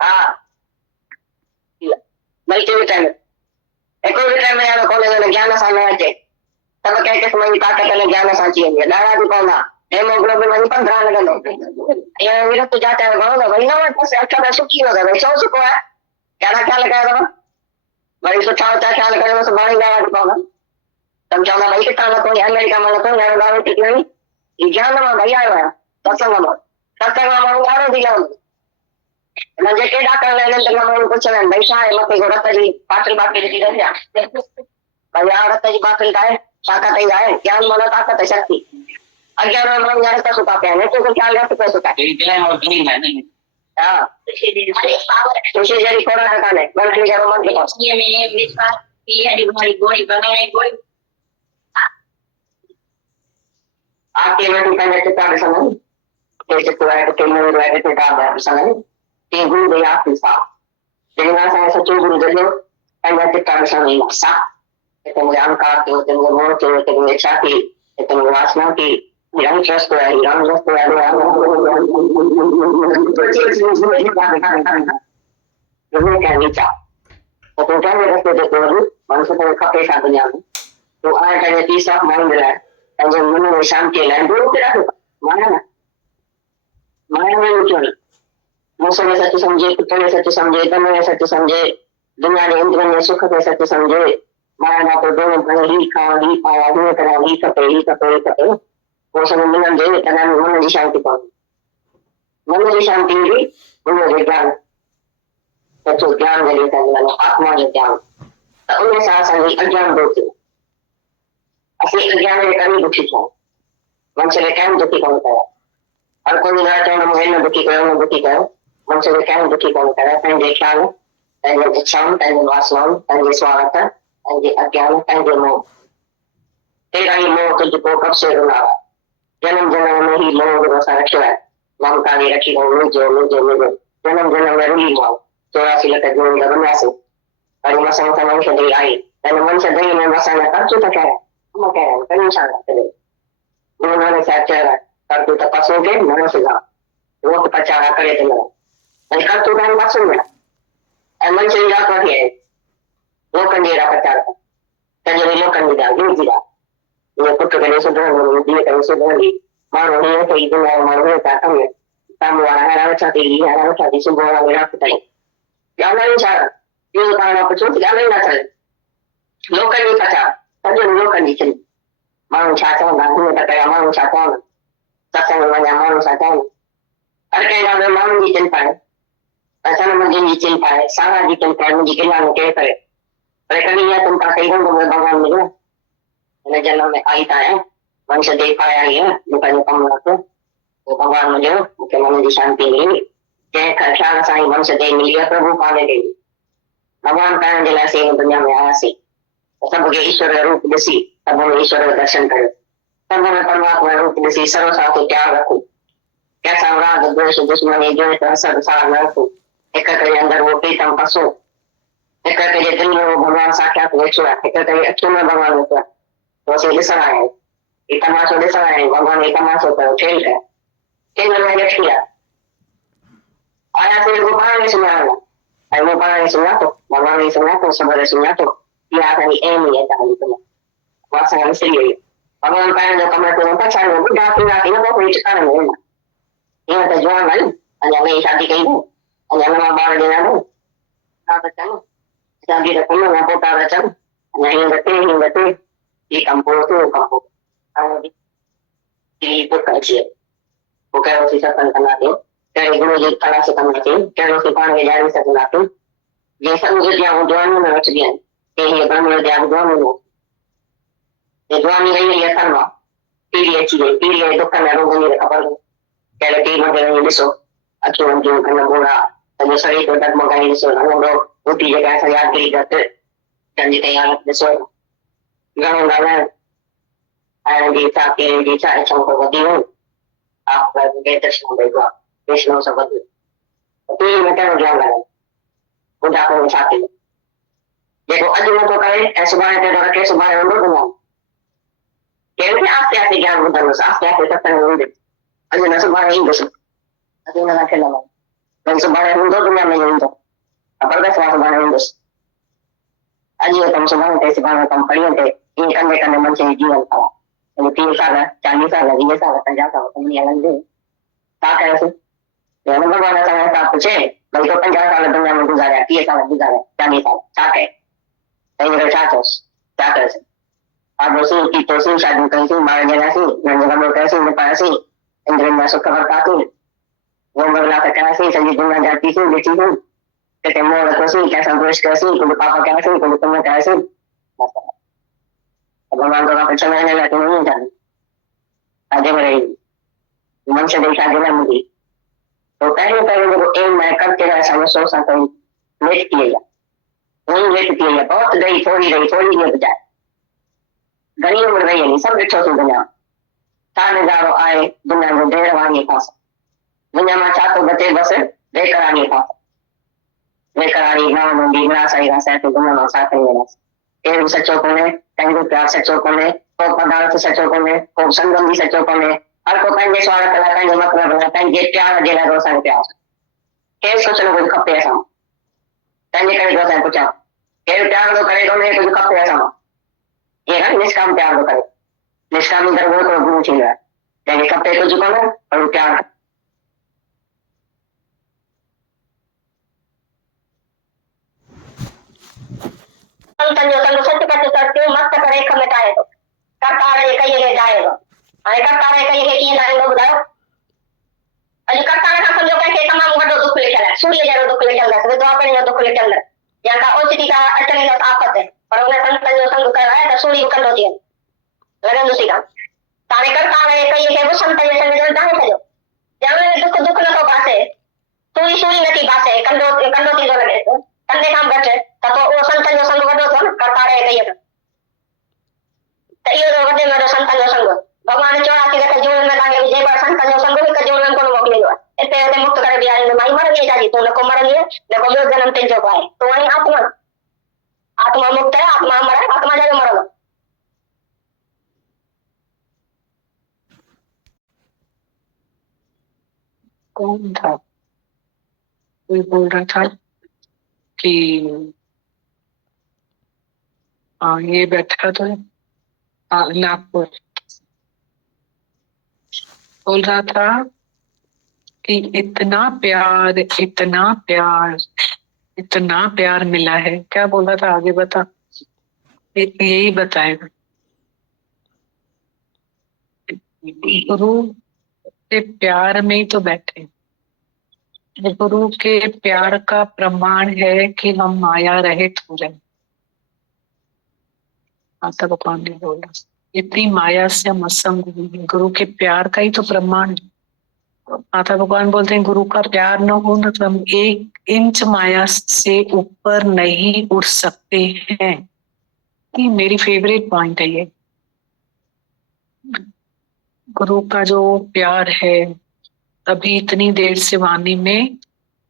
हां मल्टी विटामिन एको विटामिन यार कॉलेज में ज्ञान सामने आते तब कह के समय ताकत ने ज्ञान साची है दादा भी कौन हेमोग्लोबिन में 15 लगन ये मेरा तो जाता है गांव में भाई ना मैं पास 18 सुखी लगा भाई 100 सुको है क्या लगाया था भाई तो चाव क्या लगा मैं बाणी लगा तो कौन तुम चाहना भाई कितना ना कोई अमेरिका में तो यार गांव ठीक नहीं ये ज्ञान में भाई आया है सत्संग में उदाहरण दिया मुझे के डॉक्टर ने तो मैं कुछ नहीं भाई साहब मत को रत्ता जी पाटल बाटल दी दिया भाई यार रत्ता जी बाटल का है ताकत ही है ज्ञान मन ताकत है शक्ति अज्ञान में मन जाने का सुखाते हैं तो क्या लगा तो सुखा हाँ खुशी जरी थोड़ा रखा नहीं मन के जरो मन के ये मैंने विश्वास की है हमारी गोली बनाने गोली आपके में पहले से कार्य समय जैसे पूरा के में रहे थे कार्य समय ते गुरु दे आप सा dengan saya satu guru dulu hanya kita bisa mengasa itu mengangkat itu mengukur itu mengecaki itu menguasai yang just ini kan bisa itu kan ada sesuatu manusia kafe satunya तो आज का तीसरा माइंड है जो मन में शांति है दो तरह का माना में क्यों मौसम में सच समझे पुत्र में सच समझे तन में सच समझे दुनिया ने इंद्र में सुख में सच समझे माना तो दोनों पर ही पाया हुए तरह ही कपे वो सब मिलन दे तना मन की शांति पाओ मन की शांति भी मन के ज्ञान सचो ज्ञान के लिए करना आत्मा के ज्ञान तो उन्हें साथ अज्ञान होते असली अज्ञान में कमी दुखी था मन से क्या दुखी कौन करा और कोई ना चाहे मैं दुखी करो मन से क्या दुखी कौन करा तंग ख्याल तंग इच्छाओं तंग वासनाओं तंग स्वार्थ तंग अज्ञान तंग मोह तेरा ही मोह तुझको कब से रुला जन्म में ही मोह को बसा रखा है ममता ने रखी हो जो जन्म में रुली मोह 84 लख जो लगना से और मसन समय से दे आई तन मन से दे में मसाना कर चुका है हम कह रहे हैं कहीं शांत करे उन्होंने सच्चा कर तो तपस्या के मन से जा वो तो पचारा करे तो नहीं कर तो नहीं मत सुन मन से जा कर है वो कंडेरा पचारा तजरे लो कंडेरा ये जीरा ये पुत्र के से दोनों दिए के से दोनों मानो नहीं तो इधर मानो का कम है काम वाला है चाहती से बोला मेरा पता है क्या नहीं चाह ये कारण आप सोच क्या नहीं ना चले लोकल नहीं पचा तजरे लोकल नहीं चले मानो चाहता हूं ना तो क्या मानो चाहता हूं सत्संग में मानो चाहता हूं हर कहीं में मानो जी चिंता है ऐसा मुझे जी चिंता है सारा जी चिंता है मुझे किला में क्या करे पर कहीं या तुम का कहीं को भगवान मिला मैंने जन्म में आई था मनुष्य देख पाया ही है दुकान कम रखो वो भगवान मुझे मुख्य मन की शांति मिली जय ख्याल साई मनुष्य देह मिली प्रभु पाने गई भगवान कारण जिला से दुनिया में आया से सबके ईश्वर रूप दसी तब हम ईश्वर का दर्शन करें तब हमें परमात्मा रूप दसी सर्वसा को त्याग रखो कैसा राग द्वेष दुश्मनी जो संसार न रखो एक के अंदर वो प्रीतम पशु एक के दिल में वो भगवान साक्षात वेचुआ एक के अखियों में भगवान वेचुआ तो से दिशा है ये तमाशो दिशा है भगवान ये तमाशो पर खेल है खेल में रख किया आया फिर गोपाल ने सुना आई गोपाल ने सुना तो भगवान ने सुना तो सब ने सुना तो या कहीं एम ही है ताली तो वासा है इसलिए भगवान का जो कमरे को पछाड़ में बुढ़ा पीना की ना कोई ठिकाना नहीं है ये तो जवान नहीं अरे मैं शादी कही हूं अरे मैं बाहर देना हूं ना बच्चा शादी का कोई ना पोता बच्चा नहीं बच्चे ये कंपोज तो कंपोज और ये तो कैसे वो क्या उसी से करना है क्या गुरु जी कला से करना है क्या उसे पान में जाने से करना है ये सब मुझे क्या हो जवान में रच गया ये ब्रह्म ज्ञान जवान में ये जवान नहीं है करना पीढ़ी दुख का रोग नहीं खबर क्या टी में दिसो अच्छो जो करना बोला तो शरीर को तक मगाई दिसो हम लोग उठी जगह से याद करी करते जल्दी तैयार दिसो गाँव गाना गीता ऐसा को बदी हूँ आप दर्शन देगा वैष्णव से बदी तो ये मैं क्या ज्ञान लगा उठा को साथी देखो अजून तो करे ऐसे बारे के द्वारा कैसे बारे में बोलूँगा कैसे आस्ते ज्ञान होता है आस्ते सत्संग होंगे अजून से बारे ही बस अजून ना खेलना मैं से बारे में तो दुनिया में नहीं तो अब बस वास बारे में बस अजून तुम सुबह कैसे बारे तुम पढ़िए थे इन करने मन से जीवन था तो 3 साल 40 साल 20 साल 50 साल तुम ये लग गए क्या करे से ये भगवान ऐसा है आप पूछे भाई तो 50 साल दुनिया में गुजारा 30 साल गुजारा 40 साल क्या है कहीं मेरे क्या करे से आप बोसे की तो से शादी कहीं से मार देना से जगह में कैसे में पास से इंद्र में सुख करता से वो बगला का कैसे सभी दुनिया जाती से बेटी हूं कहते मोर कैसे क्या संतोष कैसे कोई पापा कैसे कोई तुम कैसे भगवान को आप चलाने लगे नहीं जाने आगे बढ़ेगी, मन से देखा देना मुझे। तो पहले पहले जब एम मैं करते रहा ऐसा मैं सोचता तो वेट किया, वही वेट किया, बहुत रही थोड़ी नहीं बचाए, घनी उम्र रही नहीं, सब ॾिठो थी दुनिया, छा नज़ारो आहे दुनिया जो देर वांगी पास, दुनिया में छा तो बचे बस बेकरानी पास, बेकरानी गांव में बीमरा सही का सैट दुनिया में साथ नहीं रहना, केर भी सच्चो कोने, कंहिंजो प्यार सच्चो कोने, को पदार्थ सच्चो कोने, को संगम भी सच्चो कोने, हर को पंहिंजे स्वार्थ लाइ, पंहिंजे मतिलब लाइ, पंहिंजे प्यार जे लाइ असांखे प्यार, केरु सोचणो कुझु खपे असां, तंहिंजे करे असां पुछां, केरु प्यार थो करे कोन्हे कुझु खपे असां, ईअं न निष्काम प्यार थो करे, निष्कामी तरफ हिकिड़ो गुरु थींदो आहे, जंहिंखे खपे कुझु कोन्हे पर प्यार सच कच करके मस्त करे हिक मिटाए थो, करतार जे कईअ खे ॼाए थो, हाणे करतार जे कईअ खे कीअं ॼाईंदो ॿुधायो, अॼु करतार खां सम्झो कंहिंखे तमामु वॾो दुख लिखियल आहे, सूर्य जहिड़ो दुख लिखियल अथसि, विधवा पीढ़ी जो दुख लिखियल अथसि, या का ओचिती का अचणी अथसि आफ़त, पर हुन संतनि जो संग कयो आहे त सूर्य बि कंदो थी वञे, लॻंदुसि कान, हाणे करतार जे कईअ खे बि संत जे संग जो ॼाए छॾियो, जंहिंमें दुख नथो बासे, सूरी नथी बासे, कंदो थी थो लॻे, कंदे खां घटि, त पोइ उहो संतनि जो संग वॾो थियो न करतार जे कईअ खां, त इहो त वॾे में वॾो संतनि जो संग, भॻवान 84 लख जून में तव्हांखे विझे पर संतनि जो संग हिकु जून में कोन मोकिलींदो आहे, हिते हुते मुक्त करे बीहारींदो, माई मरंदी छाजी, तूं न को मरंदीअ, न को ॿियो जनम तुंहिंजो को आहे, तूं वञी आत्मा मुक्त है, आत्मा अमर है, आत्मा जाके मरंदो। कौन था? कोई बोल रहा था कि ये बैठा तो है नागपुर, बोल रहा था कि इतना प्यार मिला है, क्या बोल रहा था आगे बता, यही बताएगा, गुरु के प्यार में ही तो बैठे, गुरु के प्यार का प्रमाण है कि हम माया रहित हो रहे, माता भगवान ने बोला इतनी माया से हम असंग हुए, गुरु के प्यार का ही तो प्रमाण है। माता भगवान बोलते हैं गुरु का प्यार न हो ना तो हम 1 इंच माया से ऊपर नहीं उठ सकते हैं। ये मेरी फेवरेट पॉइंट है, ये गुरु का जो प्यार है, अभी इतनी देर से वाणी में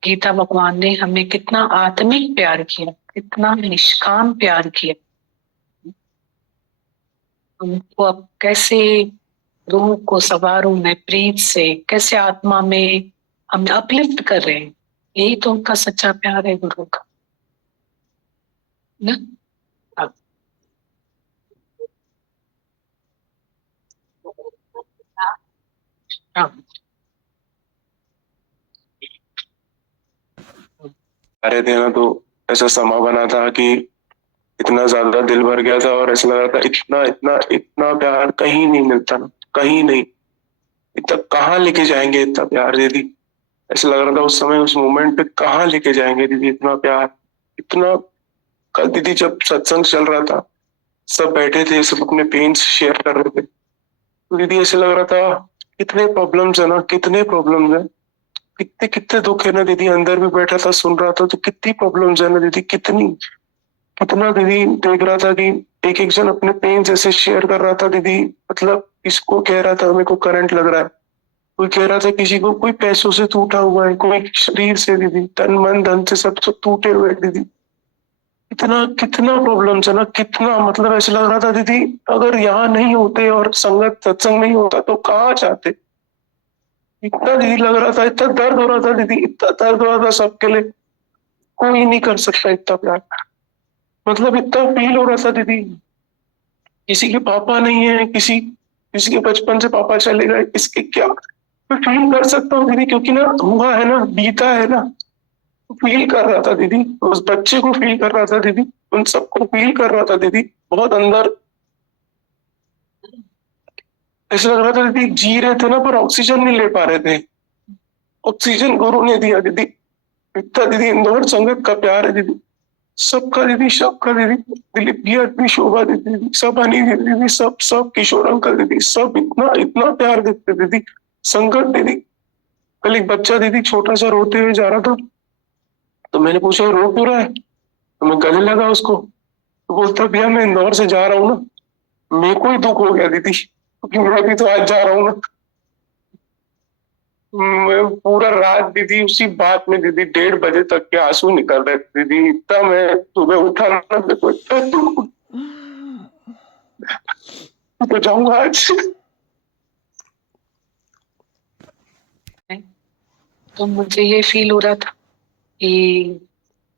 गीता भगवान ने हमें कितना आत्मिक प्यार किया, कितना निष्काम प्यार किया, हमको अब कैसे रूह को सवारूं मैं प्रीत से, कैसे आत्मा में हम अपलिफ्ट कर रहे हैं, यही तो उनका सच्चा प्यार है गुरु का ना। रहे थे ना, तो ऐसा समा बना था कि इतना ज्यादा दिल भर गया था और ऐसा लग रहा था इतना इतना इतना प्यार कहीं नहीं मिलता ना, कहीं नहीं, इतना कहाँ लेके जाएंगे इतना प्यार दीदी, ऐसा लग रहा था उस समय उस मोमेंट पे कहाँ लेके जाएंगे दीदी इतना प्यार, इतना। कल दीदी जब सत्संग चल रहा था, सब बैठे थे, सब अपने पेन्स शेयर कर रहे थे, तो दीदी ऐसे लग रहा था कितने प्रॉब्लम्स है ना, कितने प्रॉब्लम्स है, कितने कितने दुख है ना दीदी, अंदर भी बैठा था सुन रहा था तो कितनी प्रॉब्लम्स है ना दीदी, कितना दीदी देख रहा था कि एक एक जन अपने पेन जैसे शेयर कर रहा था दीदी, मतलब इसको कह रहा था मेरे को करंट लग रहा है, कोई कह रहा था किसी को कोई पैसों से टूटा हुआ है, कोई शरीर से दीदी, तन मन धन से सब टूटे हुए दीदी, कितना प्रॉब्लम्स है ना, कितना, मतलब ऐसा लग रहा था दीदी अगर यहाँ नहीं होते और संगत सत्संग नहीं होता तो कहाँ जाते, इतना दीदी लग रहा था, इतना दर्द हो रहा था दीदी, इतना दर्द हो रहा था सबके लिए, कोई नहीं कर सकता इतना प्यार, मतलब इतना फील हो रहा था दीदी, किसी के पापा नहीं है, किसी के बचपन से पापा चले गए, इसके क्या मैं फील कर सकता हूँ दीदी, क्योंकि ना हुआ है ना, बीता है ना, फील कर रहा था दीदी, उस बच्चे को फील कर रहा था दीदी, उन सबको फील कर रहा था दीदी, बहुत अंदर ऐसा लग रहा था दीदी जी रहे थे ना पर ऑक्सीजन नहीं ले पा रहे थे, ऑक्सीजन गुरु ने दिया दीदी, इतना दीदी इंदौर संगत का प्यार है दीदी, सबका दीदी, सबका दीदी, दिलीप भैया दीदी, शोभा दीदी, सब हनी दीदी, सब किशोर अंकल दीदी, सब इतना इतना प्यार देते दीदी। संकट दीदी, कल एक बच्चा दीदी छोटा सा रोते हुए जा रहा था, तो मैंने पूछा रो क्यों रहा है, तो मैं गले लगा उसको, तो बोलता भैया मैं इंदौर से जा रहा हूँ ना, मेरे को ही दुख हो गया दीदी, क्योंकि मैं भी तो आज जा रहा हूँ ना। मैं पूरा रात दीदी उसी बात में दीदी 1:30 बजे तक के आंसू निकल रहे थे दीदी, इतना मैं सुबह उठा ना, मेरे को इतना दुख, तो जाऊंगा आज। तो मुझे ये फील हो रहा था कि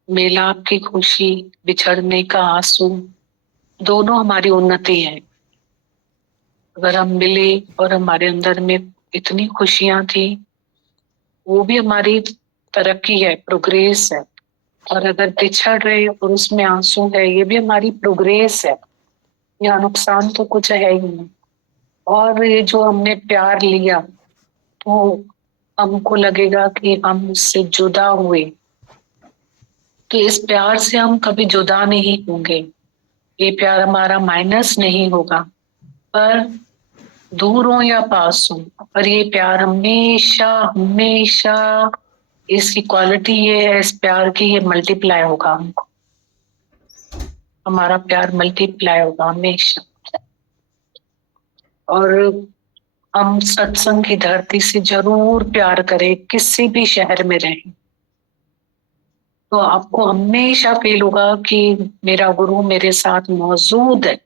मिलाप की खुशी, बिछड़ने का आंसू, दोनों हमारी उन्नति है। अगर हम मिले और हमारे अंदर में इतनी खुशियां थी, वो भी हमारी तरक्की है, प्रोग्रेस है। और अगर बिछड़ रहे और उसमें आंसू है, ये भी हमारी प्रोग्रेस है। यहाँ नुकसान तो कुछ है ही नहीं। और ये जो हमने प्यार लिया, तो हमको लगेगा कि हम उससे जुदा हुए, तो इस प्यार से हम कभी जुदा नहीं होंगे। ये प्यार हमारा माइनस नहीं होगा, पर दूर हो या पास हो, पर ये प्यार हमेशा हमेशा, इसकी क्वालिटी ये है इस प्यार की, ये मल्टीप्लाई होगा। हमको हमारा प्यार मल्टीप्लाई होगा हमेशा। और हम सत्संग की धरती से जरूर प्यार करें, किसी भी शहर में रहें, तो आपको हमेशा फील होगा कि मेरा गुरु मेरे साथ मौजूद है।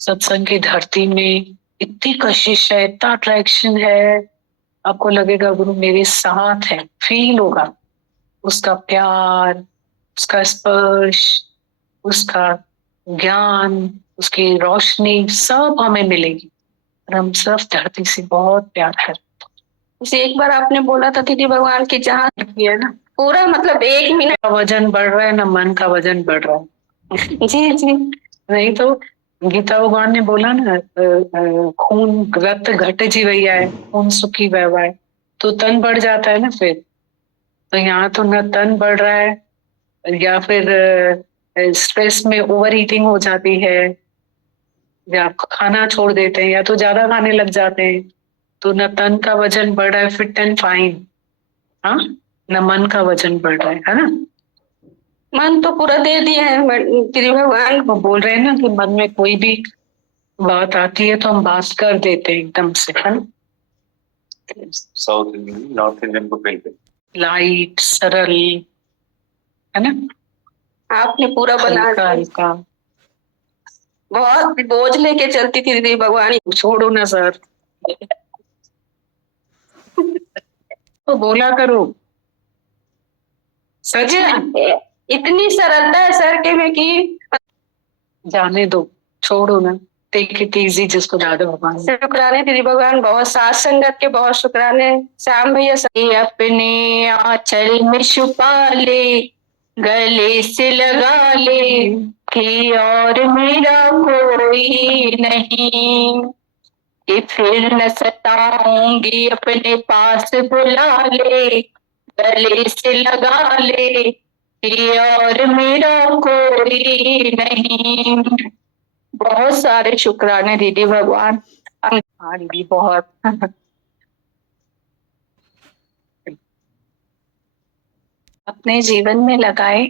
सत्संग की धरती में इतनी कशिश है, इतना अट्रैक्शन है, आपको लगेगा गुरु मेरे साथ है, फील होगा उसका प्यार, उसका स्पर्श, उसका ज्ञान, उसकी रोशनी, सब हमें मिलेगी। और हम सब धरती से बहुत प्यार करते। जैसे एक बार आपने बोला था दीदी भगवान की, जहाँ है ना, पूरा मतलब 1 मिनट का वजन बढ़ रहा है ना, मन का वजन बढ़ रहा है। जी जी, नहीं तो गीता भगवान ने बोला ना, खून रक्त घट जीवैया है, खून सुखी वहवा है, तो तन बढ़ जाता है ना फिर। तो यहाँ तो न तन बढ़ रहा है, या फिर स्ट्रेस में ओवर ईटिंग हो जाती है, या खाना छोड़ देते हैं, या तो ज्यादा खाने लग जाते हैं, तो न तन का वजन बढ़ रहा है, फिट एंड फाइन, हाँ, न मन का वजन बढ़ रहा है ना। मन तो पूरा दे दिए हैं दीदी भगवान। वो बोल रहे हैं ना कि मन में कोई भी बात आती है तो हम बात कर देते हैं एकदम से, है ना। साउथ इंडियन, नॉर्थ इंडियन को फील करते, लाइट, सरल, है ना, आपने पूरा बना हल्का दिया। हल्का। बहुत बोझ लेके चलती थी दीदी भगवान। छोड़ो ना सर, तो बोला करो सच में। इतनी सरलता है सर के में कि जाने दो, छोड़ो ना, टेक इट इजी, जिसको दादा भगवान। शुक्राने दीदी भगवान, बहुत साथ संगत के बहुत शुक्राने। श्याम भैया अपने आंचल में छुपा ले, गले से लगा ले, कि और मेरा कोई नहीं, कि फिर न सताऊंगी, अपने पास बुला ले, गले से लगा ले, कि और मेरा कोई नहीं। बहुत सारे शुक्राने दीदी भगवान। हाँ दीदी, बहुत। अपने जीवन में लगाए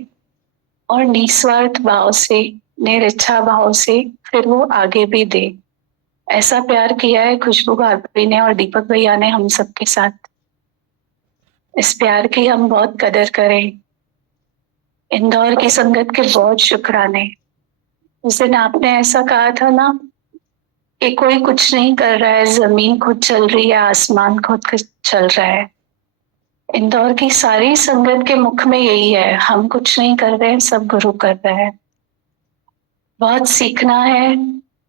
और निस्वार्थ भाव से, निरिच्छा भाव से फिर वो आगे भी दे। ऐसा प्यार किया है खुशबू भाभी ने और दीपक भैया ने हम सबके साथ। इस प्यार की हम बहुत कदर करें। इंदौर की संगत के बहुत शुक्राने। उस दिन आपने ऐसा कहा था ना कि कोई कुछ नहीं कर रहा है, जमीन खुद चल रही है, आसमान खुद चल रहा है। इंदौर की सारी संगत के मुख में यही है, हम कुछ नहीं कर रहे हैं, सब गुरु कर रहे हैं। बहुत सीखना है,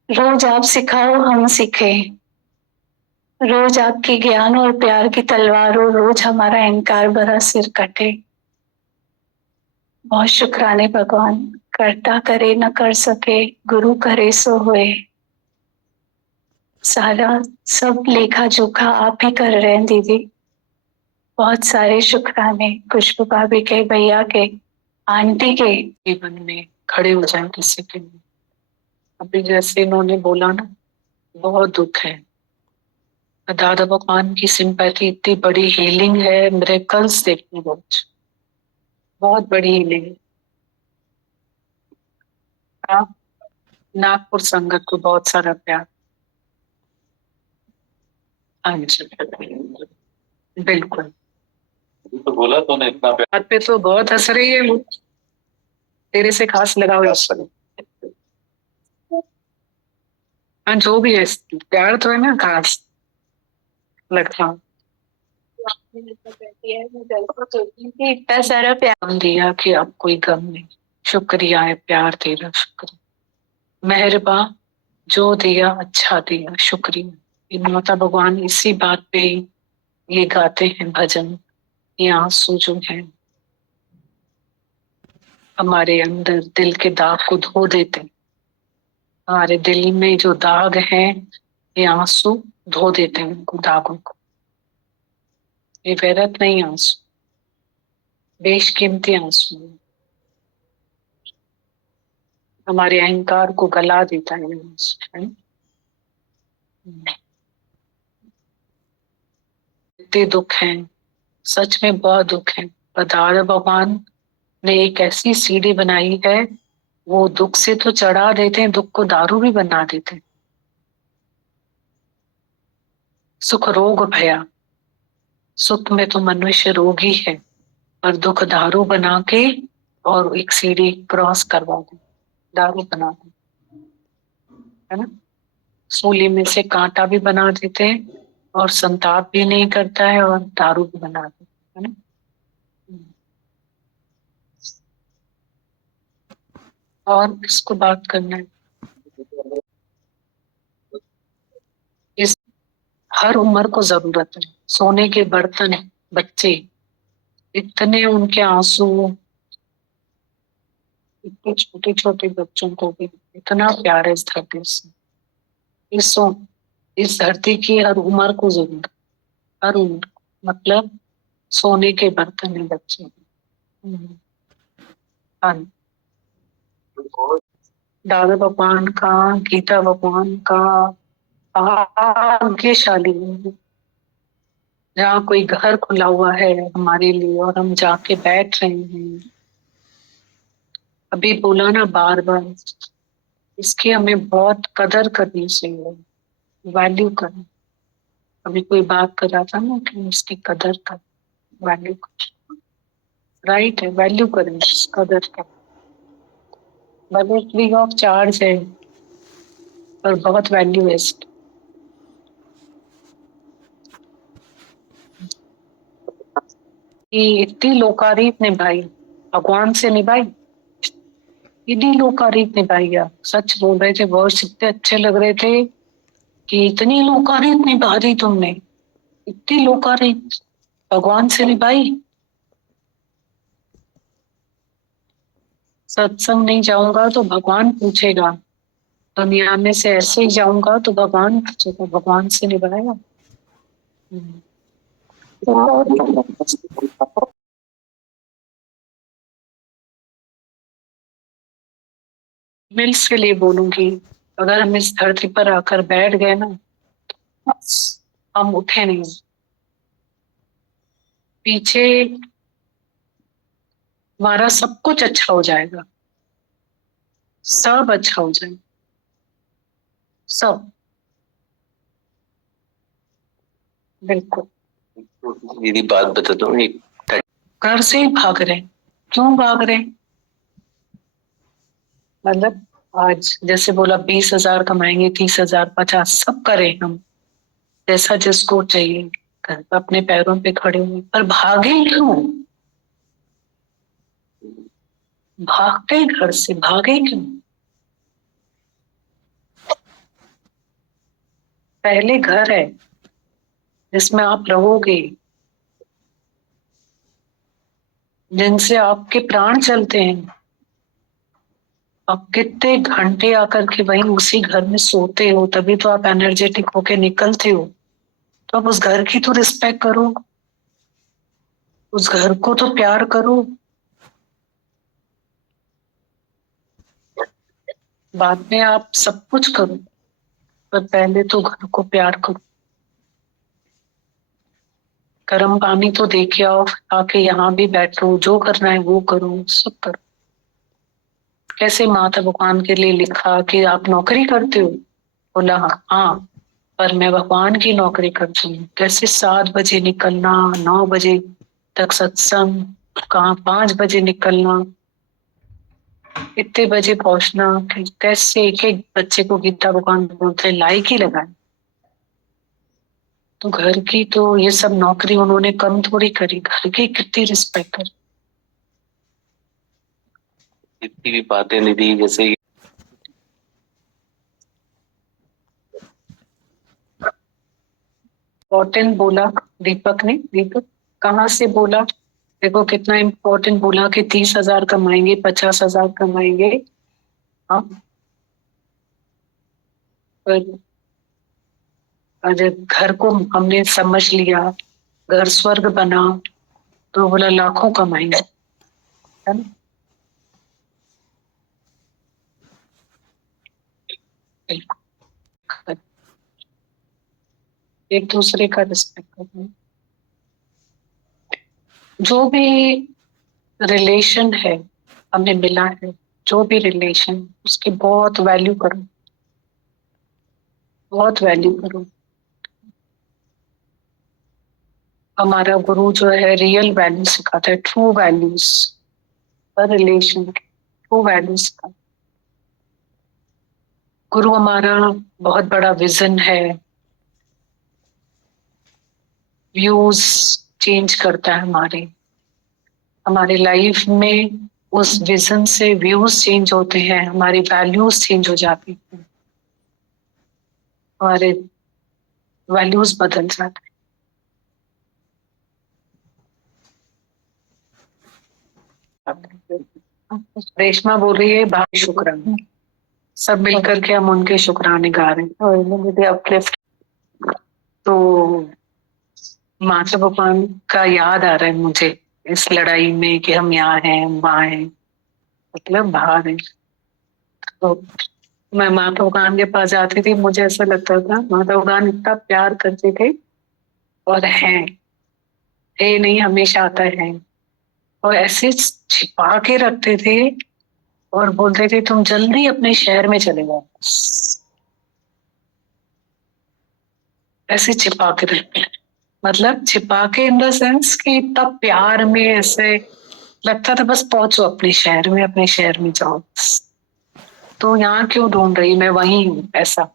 रोज आप सिखाओ, हम सीखे। रोज आपके ज्ञान और प्यार की तलवार हो, रोज हमारा अहंकार भरा सिर कटे। बहुत शुक्राने भगवान। करता करे न कर सके, गुरु करे सो होए। सारा सब लेखा जोखा आप ही कर रहे हैं दीदी। बहुत सारे शुक्राने खुशबू भाभी के, भैया के, आंटी के जीवन में खड़े हो जाए किसी के लिए। अभी जैसे इन्होंने बोला ना, बहुत दुख है, दादा भगवान की सिंपैथी इतनी बड़ी हीलिंग है, मिरेकल्स देखने बहुत बड़ी हीलिंग है। आप नागपुर संगत को बहुत सारा प्यार। हाँ जी, बिल्कुल। तो बोला तूने इतना प्यार। बात पे तो बहुत हंस रही है वो, तेरे से खास लगाव है उस पर। हाँ, जो भी है, प्यार तो है ना खास लगता। इतना सारा प्यार गम दिया कि अब कोई गम नहीं, शुक्रिया है प्यार तेरा, शुक्रिया मेहरबा, जो दिया अच्छा दिया, शुक्रिया। ये माता भगवान इसी बात पे ये गाते हैं भजन, ये आंसू जो है हमारे अंदर दिल के दाग को धो देते हैं। हमारे दिल में जो दाग है, ये आंसू धो देते हैं उनको दागों को। ये वैरत नहीं आंसू, बेशकीमती आंसू है। हमारे अहंकार को गला देता है ये आंसू, है। इतने दुख है, सच में बहुत दुख है, पर दादा भगवान ने एक ऐसी सीढ़ी बनाई है, वो दुख से तो चढ़ा देते हैं, दुख को दारू भी बना देते हैं। सुख रोग भया, सुख में तो मनुष्य रोगी है, और दुख दारू बना के और एक सीढ़ी क्रॉस करवा दे, दारू बना दे, है ना। सूली में से कांटा भी बना देते हैं, और संताप भी नहीं करता है, और दारू भी बना देते है ना। और इसको बात करना है, इस हर उम्र को जरूरत है। सोने के बर्तन, बच्चे, इतने उनके आंसू, इतने छोटे छोटे बच्चों को भी इतना प्यार है इस धरती से। इस धरती की हर उम्र को जरूरत, हर उम्र, मतलब सोने के बर्तन है बच्चे। हाँ, दादा भगवान का, गीता भगवान का भाग्यशाली है, जहाँ कोई घर खुला हुआ है हमारे लिए और हम जाके बैठ रहे हैं। अभी बोला ना बार बार, इसकी हमें बहुत कदर करनी चाहिए, वैल्यू करनी। अभी कोई बात कर रहा था ना कि इसकी कदर कर, वैल्यू कर, राइट है, वैल्यू करें, कदर कर। भले फ्री ऑफ चार्ज है, पर बहुत वैल्यू है इसकी। इतनी लोकारीत निभाई, भगवान से निभाई, इतनी लोकारीत निभाई। आप सच बोल रहे थे, वर्ड्स इतने अच्छे लग रहे थे कि इतनी लोकारीत निभा दी तुमने, इतनी लोकारीत भगवान से निभाई। सत्संग नहीं जाऊंगा तो भगवान पूछेगा, दुनिया में से ऐसे ही जाऊंगा तो भगवान पूछेगा, भगवान से निभाएगा। मिल्स के लिए बोलूंगी, अगर हम इस धरती पर आकर बैठ गए ना, हम उठे नहीं, पीछे हमारा सब कुछ अच्छा हो जाएगा, सब अच्छा हो जाएगा, सब, बिल्कुल। मेरी बात बता दो, एक घर से ही भाग रहे, क्यों भाग रहे? मतलब आज जैसे बोला 20,000 कमाएंगे, 30,000, 50, सब करें हम, जैसा जिसको चाहिए, घर पर अपने पैरों पे खड़े हुए, पर भागे क्यों? भागते घर से, भागे क्यों? पहले घर है जिसमें आप रहोगे, जिनसे आपके प्राण चलते हैं। आप कितने घंटे आकर के वहीं उसी घर में सोते हो, तभी तो आप एनर्जेटिक होके निकलते हो। तो आप उस घर की तो रिस्पेक्ट करो, उस घर को तो प्यार करो। बाद में आप सब कुछ करो, पर पहले तो घर को प्यार करो। गर्म पानी तो देके आओ, आके यहाँ भी बैठो, जो करना है वो करो, सब करो। कैसे माता भगवान के लिए लिखा कि आप नौकरी करते हो? बोला हाँ, पर मैं भगवान की नौकरी करती हूँ। कैसे 7 बजे निकलना, 9 बजे तक सत्संग, कहाँ 5 बजे निकलना, इतने बजे पहुंचना, कैसे एक एक बच्चे को गीता भगवान बोलते लायक ही लगाए। तो घर की तो ये सब नौकरी उन्होंने कम थोड़ी करी, घर की कितनी रिस्पेक्ट करी। जितनी भी बातें निधि जैसे इम्पोर्टेंट बोला दीपक ने। दीपक कहाँ से बोला? देखो कितना इम्पोर्टेंट बोला कि 30,000 कमाएंगे, 50,000 कमाएंगे। हाँ, पर जब घर को हमने समझ लिया, घर स्वर्ग बना, तो बोला लाखों कमाएंगे, है ना? एक दूसरे का रिस्पेक्ट करना। जो भी रिलेशन है हमें मिला है, जो भी रिलेशन, उसकी बहुत वैल्यू करो, बहुत वैल्यू करो। हमारा गुरु जो है रियल वैल्यू सिखाता है, ट्रू वैल्यूज, हर रिलेशन ट्रू वैल्यू सिखाता है। गुरु हमारा बहुत बड़ा विजन है, व्यूज चेंज करता है हमारे लाइफ में। उस विजन से व्यूज चेंज होते हैं, हमारी वैल्यूज चेंज हो जाती हैं, हमारे वैल्यूज बदल जाते हैं। रेशमा बोल रही है भाई शुक्राना, सब मिलकर के हम उनके शुक्राने गा रहे हैं। तो माता भगवान का याद आ रहा है मुझे इस लड़ाई में कि हम यहाँ हैं, वहाँ हैं, मतलब बाहर हैं। तो मैं माता भगवान के पास जाती थी, मुझे ऐसा लगता था माता भगवान इतना प्यार करते थे, और हैं, ये नहीं हमेशा आता है, और ऐसे छिपा के रखते थे और बोलते थे तुम जल्दी अपने शहर में चले जाओ, ऐसे छिपा के रखते। मतलब छिपा के इन द सेंस कि इतना प्यार में ऐसे लगता था बस पहुंचो अपने शहर में, अपने शहर में जाओ। तो यहाँ क्यों ढूंढ रही, मैं वहीं हूँ, ऐसा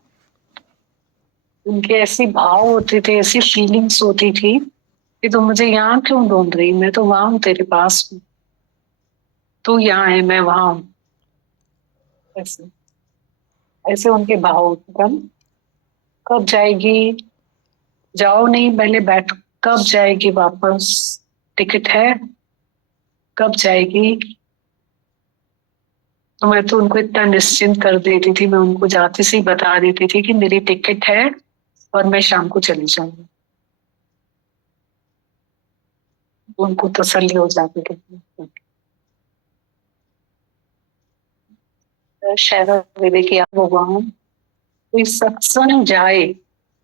उनके ऐसे भाव होते थे, ऐसी फीलिंग्स होती थी कि तुम मुझे यहाँ क्यों ढूंढ रही, मैं तो वहां हूँ, तेरे पास हूँ, तू यहाँ है, मैं वहां हूँ। ऐसे ऐसे उनके भाव होते थे। कब जाएगी, जाओ नहीं पहले बैठ, कब जाएगी वापस, टिकट है, कब जाएगी? तो मैं तो उनको इतना निश्चिंत कर देती थी, मैं उनको जाते से ही बता देती थी कि मेरी टिकट है और मैं शाम को चली जाऊंगी। उनको तसल्ली हो जाती थी। शहर विवेक भगवान कोई सत्संग जाए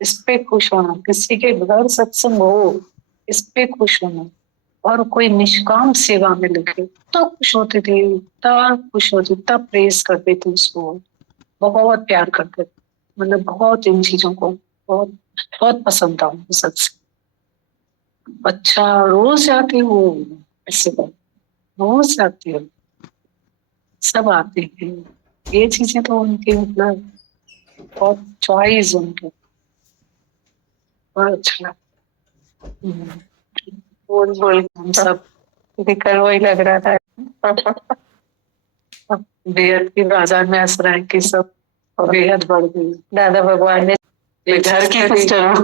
इस पे खुश होना, किसी के घर सत्संग हो इस पे खुश होना, और कोई निष्काम सेवा में लगे तो खुश होते थे, इतना खुश होते, इतना प्रेस करते थे उसको, बहुत प्यार करते थे। मतलब बहुत इन चीजों को बहुत बहुत पसंद था उनको सत्संग। अच्छा रोज जाती हो? ऐसे रोज जाती हो? सब आते हैं, ये चीजें तो उनकी मतलब बहुत चॉइस उनके, बहुत अच्छा। बोल बोल हम सब दिक्कत वही लग रहा था। बेहद की बाजार में हंस रहा है कि सब बेहद बढ़ गई। दादा भगवान ने घर की सिस्टर